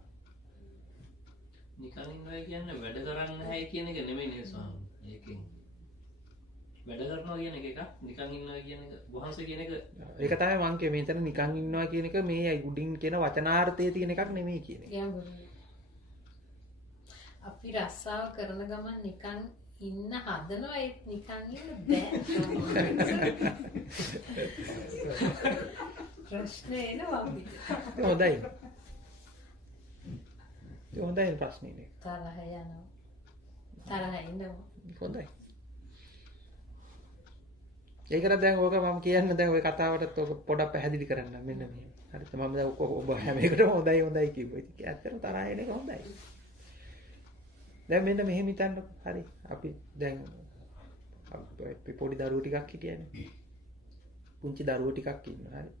නිකන් ඉන්නවා කියන්නේ වැඩ කරන්න නැහැ කියන එක නෙමෙයි නේද ස්වාමී. ඒකෙන් වැඩ කරනවා කියන එක එකක් නිකන් ඉන්නවා කියන එක වහන්සේ කියන එක ඒක තමයි මං කියේ මෙතන නිකන් ඉන්නවා කියන එක මේ උඩින් කියන වචනාර්ථයේ තියෙන එකක් නෙමෙයි කියන එක. අපි රස්සාව කරන ගමන් නිකන් ඉන්න හදනවා ඒත් නිකන් ඉන්න බෑ. ප්‍රශ්නේ එනවා අපිට. හොඳයි. ඒ හොඳයි ප්‍රශ්නේ නේ. තරහ යනවා. තරහ එනවා. හොඳයි. ඒකට දැන් ඕක මම කියන්න දැන් ওই කතාවටත් ඕක පොඩක් පැහැදිලි කරන්න මෙන්න මේ. හරිද? මම දැන් ඔබ හැම එකටම හොඳයි කිව්වා. ඉතින් ඇත්තටම තරහ එන එක හොඳයි. දැන් මෙන්න මෙහෙම හිතන්නකො. හරි. අපි දැන් අපි පොඩි දරුවෝ ටිකක් හිටියනේ. පුංචි දරුවෝ ටිකක් ඉන්නවා. හරි.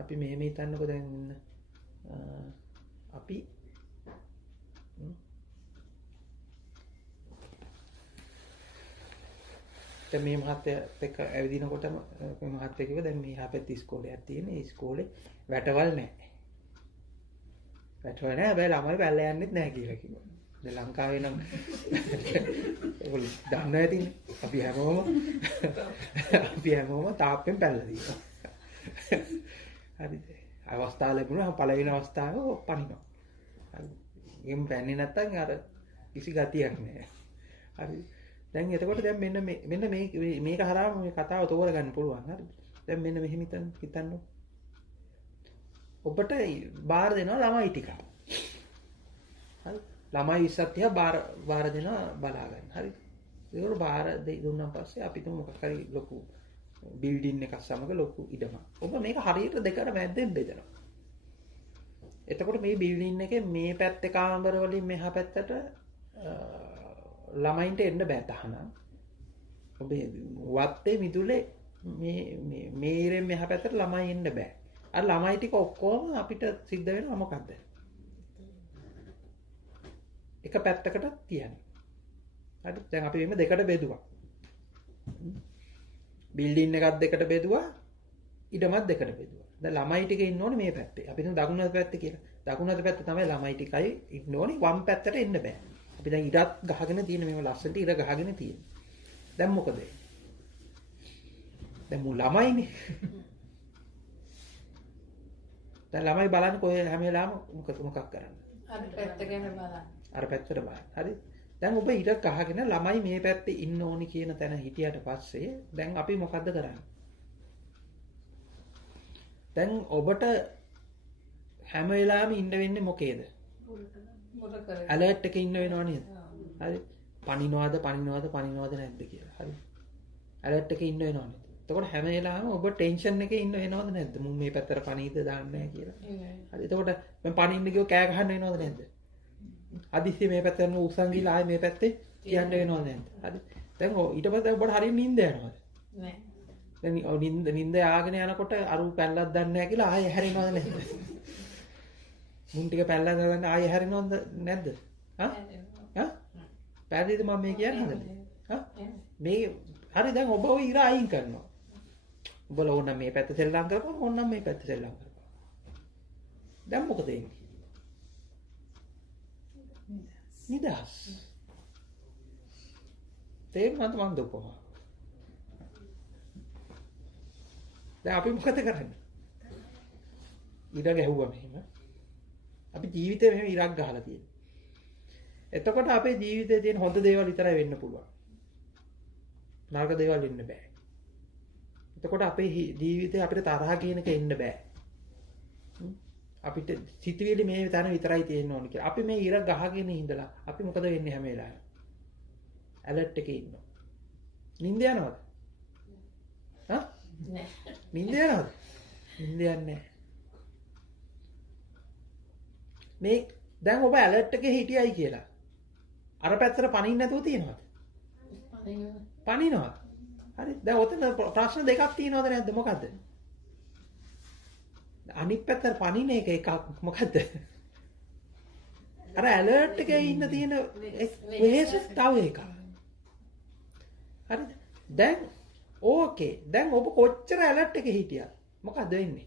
අපි මෙහෙම හිතන්නකෝ දැන් අපි දැන් මේ මහත්තයත් එක්ක ඇවිදිනකොටම මේ මහත්තයා කිව්වා දැන් මේ යහපැත්ත ඉස්කෝලයක් තියෙන. ඒ ඉස්කෝලේ වැටවල් නැහැ. වැටවල් නැහැ. හැබැයි ළමයි පැල්ල යන්නෙත් නැහැ කියලා කිව්වා. දැන් ලංකාවේ නම් ඔයගොල්ලෝ දන්නවා ඇතිනේ. අපි හැමෝම තාප්පෙන් පැල්ලලා තියෙනවා. හරිද? අවස්ථාව ලැබුණා පළවෙනි අවස්ථාව පනිනවා. හරි. ගෙම් පැන්නේ නැත්තම් අර කිසි ගතියක් නැහැ. හරි. දැන් එතකොට දැන් මෙන්න මේක හරහා මේ කතාව තෝරගන්න පුළුවන්. හරි. දැන් මෙන්න මෙහෙම හිතන්න. ඔබට බාර දෙනවා ළමයි ටික. හරි. ළමයි 20ක් තියා බාර දෙනවා බලා ගන්න. හරි. ඒකට බාර දුන්නාන් පස්සේ අපි තුමු මොකක් හරි ලොකු බිල්ඩින් එකක් සමග ලොකු ඉඩමක්. ඔබ මේක හරියට දෙකට මැද්දෙන් බෙදනවා. එතකොට මේ බිල්ඩින් එකේ මේ පැත්තේ කාමර වලින් මෙහා පැත්තට ළමයින්ට එන්න බෑ තහනම්. ඔබ වත්තේ මිදුලේ මේ ඉරෙන් මෙහා පැත්තට ළමයි එන්න බෑ. අර ළමයි ටික ඔක්කොම අපිට සිද්ධ වෙනවා මොකද්ද? එක පැත්තකට තියන්න. හරි. දැන් අපි මේ දෙකට බෙදුවා. බිල්ඩින් එකක් දෙකට බෙදුවා. ඉඩමක් දෙකට බෙදුවා. දැන් ළමයි ටික ඉන්න ඕනේ මේ පැත්තේ. අපි හිතමු දකුණු අත පැත්තේ කියලා. දකුණු අත පැත්ත තමයි ළමයි ටිකයි ඉන්න ඕනේ. වම් පැත්තට එන්න බෑ. අපි දැන් ඉරක් ගහගෙන තියෙන මේව ලස්සනට ඉර ගහගෙන තියෙන. දැන් මොකද? දැන් මු ළමයිනේ. දැන් ළමයි බලන්න කොහේ හැම වෙලාවම මොකක් කරන්නේ? අර පැත්ත ගැන බලන්න. අර පැත්තට බලන්න. හරි. දැන් ඔබ ඉර ගහගෙන ළමයි මේ පැත්තේ ඉන්න ඕනි කියන තැන හිටියට පස්සේ දැන් අපි මොකද්ද කරන්නේ? දැන් ඔබට හැම වෙලාවෙම ඉන්න වෙන්නේ මොකේද? ඇලර්ට් එකේ ඉන්න වෙනව නේද? හරි. පනිනවද නැද්ද කියලා. හරි. ඇලර්ට් එකේ ඉන්න වෙනව නේද? එතකොට හැම වෙලාවෙම ඔබ ටෙන්ෂන් එකේ ඉන්න වෙනවද නැද්ද? මුන් මේ පැත්තට පණීද දාන්නේ නැහැ කියලා. හරි. එතකොට මම පනින්න ගියෝ කෑ ගහන්න වෙනවද නැද්ද? අදිස්සිය මේ පැත්තට උස්සන් ගිහලා ආයේ මේ පැත්තේ කියන්න වෙනවද නැද්ද? හරි. දැන් ඊට පස්සේ ඔබට හරියට නිින්ද යනවද? නෑ. දැන් නිින්ද යාගෙන යනකොට අරු පැල්ලක් දන්නේ නැහැ කියලා ආයෙ හැරෙනවද නැද්ද? මුන් ටික පැල්ලක් ගන්න ආයෙ හැරෙනවද නැද්ද? පැහැදිලිද මම මේ කියන්නේ හදන්නේ? මේ හරි දැන් ඔබ ඔය ඉර අයින් කරනවා. ඔබලා ඕන මේ පැත්ත සෙල්ලම් කරපුවා ඕනනම් මේ පැත්ත සෙල්ලම් කරපුවා. දැන් මොකද වෙන්නේ? නිදහස්. තේරුණාද මන් දුප්පම? දැන් අපි මොකද කරන්නේ? ඉර ගැහුවා මෙහෙම. අපි ජීවිතේ මෙහෙම ඉරක් ගහලා තියෙනවා. එතකොට අපේ ජීවිතේ තියෙන හොඳ දේවල් විතරයි වෙන්න පුළුවන්. නරක දේවල් වෙන්න බෑ. එතකොට අපේ ජීවිතේ අපිට තරහ කියන එක එන්න බෑ. අපිට සිතුවිලි මේ තැන විතරයි තියෙන්න ඕනේ කියලා. අපි මේ ඉර ගහගෙන ඉඳලා අපි මොකද වෙන්නේ හැම වෙලාවෙම? ඇලර්ට් එකේ ඉන්නවා. නිින්ද යනවද? හා? නෑ. නිින්ද යනවද? නිින්ද යන්නේ නැහැ. මේ දැන් ඔබ ඇලර්ට් එකේ හිටියයි කියලා. අර පැත්තට පනින්න නැතුව තියෙනවද? පනිනවා. හරි. දැන් ඔතන ප්‍රශ්න දෙකක් තියෙනවද නැද්ද මොකද්ද? අනිත් පැත්තට පනින එකක් මොකද්ද? අර ඇලර්ට් එකේ ඉන්න තියෙන වෙහස තව එකක්. හරිද? දැන් ඕකේ. දැන් ඔබ කොච්චර ඇලර්ට් එකේ හිටියද? මොකද්ද වෙන්නේ?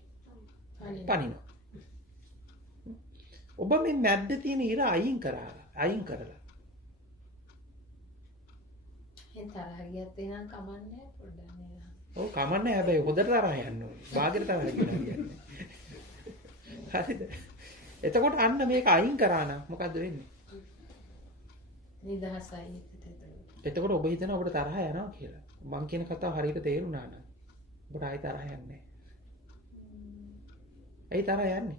පනිනවා. ඔබ මේ මැද්ද තියෙන ඉර අයින් කරලා. එන් තරහ ගියත් එනං කමන්නේ පොඩ්ඩක් නේද? ඔව් කමන්නේ හැබැයි හොඳට තරහ යන්න ඕනේ. බාගෙට තරහ ගියනවා කියන්නේ. හරිද? එතකොට අන්න මේක අයින් කරා නම් මොකද්ද වෙන්නේ? නිදහසයි එතකොට ඔබ හිතන ඔබට තරහ යනවා කියලා. මං කියන කතාව හරියට තේරුණා නම් ඔබට ආයි තරහ යන්නේ නැහැ. ඇයි තරහ යන්නේ?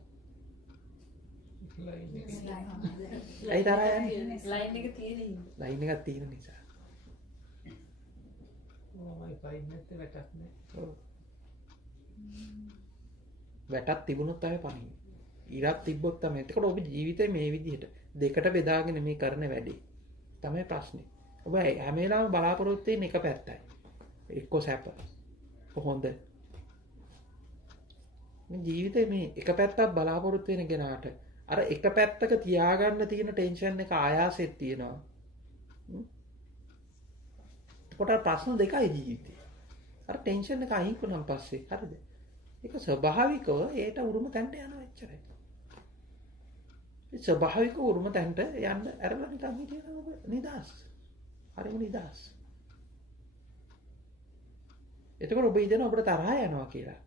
ඇයි තරහ යන්නේ? ලයින් එක තියෙන ඉන්නේ. ලයින් එකක් තියෙන නිසා. මමයි පයින් නැත්තේ වැටක් නෑ. ඔව්. වැටක් තිබුණොත් තමයි පණින්නේ. ඉරක් තිබ්බොත් තමයි. එතකොට ඔබ ජීවිතේ මේ විදිහට දෙකට බෙදාගෙන මේ කරන වැඩේ තමයි ප්‍රශ්නේ. ඔබ හැම වෙලාවෙම බලාපොරොත්තු වෙන්නේ එක පැත්තයි. එක්ක සැප. කොහොඳ. මේ ජීවිතේ මේ එක පැත්තක් බලාපොරොත්තු වෙන කෙනාට අර එක පැත්තක තියාගන්න තියෙන ටෙන්ෂන් එක ආයාසෙත් තියෙනවා. එතකොට ප්‍රශ්න දෙකයි ජීවිතේ. අර ටෙන්ෂන් එක අයින් කරනන් පස්සේ හරිද? ඒක ස්වභාවිකව ඒට උරුම තැනට යනවා එච්චරයි. ඒ ස්වභාවික උරුම තැනට යන්න අරලා නිකන් හිටියනම් ඔබ නිදහස්. හරිම නිදහස්. එතකොට ඔබ ඉඳන ඔබට තරහ යනවා කියලා.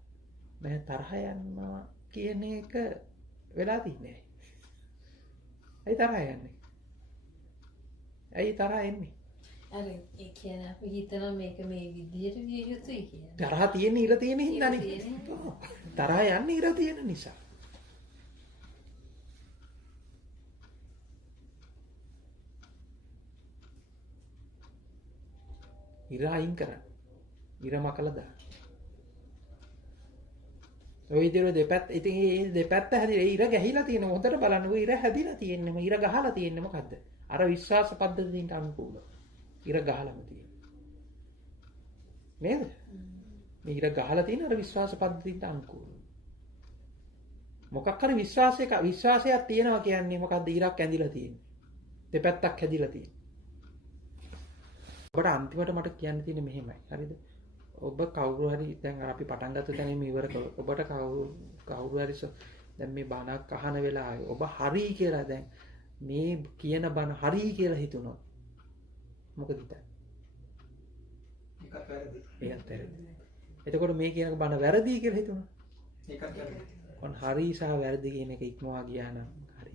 නෑ තරහ යනවා කියන එක වෙලා තින්නේ. ඇයි තරහ යන්නේ? ඇයි තරහ එන්නේ? අර ඒ කියන්නේ අපි හිතන මේක මේ විදිහට විය යුතුයි කියලා. තරහ තියෙන ඉර තියෙන හින්දානේ. තරහ යන්නේ ඉර තියෙන නිසා. ඉර අයින් කරන්න. ඉර මකලා දාන්න. ඔය විදිහට දෙපැත්ත ඉතින් මේ දෙපැත්ත හැදිලා ඉර ගැහිලා තියෙන හොඳට බලන්න ඔය ඉර හැදිලා තියෙන්නේ ඉර ගහලා තියෙන්නේ මොකද්ද? අර විශ්වාස පද්ධතියට අනුකූලව. ඉර ගහලාම තියෙන්නේ. නේද? මේ ඉර ගහලා තියෙන අර විශ්වාස පද්ධතියට අනුකූලව. මොකක් හරි විශ්වාසයක් තියෙනවා කියන්නේ මොකද්ද? ඉරක් ඇඳිලා තියෙන්නේ. දෙපැත්තක් හැදිලා තියෙන්නේ. ඔබට අන්තිමට මට කියන්න තියෙන්නේ මෙහෙමයි. හරිද? ඔබ කවුරු හරි දැන් අපි පටන් ගත්ත තැනින්ම ඉවර කළොත් ඔබට කවුරු හරි දැන් මේ බණක් අහන වෙලාවේ ඔබ හරි කියලා දැන් මේ කියන බණ හරි කියලා හිතුණොත් මොකද හිතන්නේ? ඒකත් වැරදි. ඒකත් වැරදි. එතකොට මේ කියන බණ වැරදි කියලා හිතුණා. ඒකත් වැරදි. ඔන්න හරි සහ වැරදි කියන එක ඉක්මවා ගියා නම් හරි.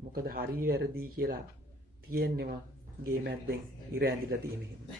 මොකද හරි වැරදි කියලා තියෙන්නේම ගේ මැද්දෙන් ඉර ඇඳිලා තියෙන හින්දා.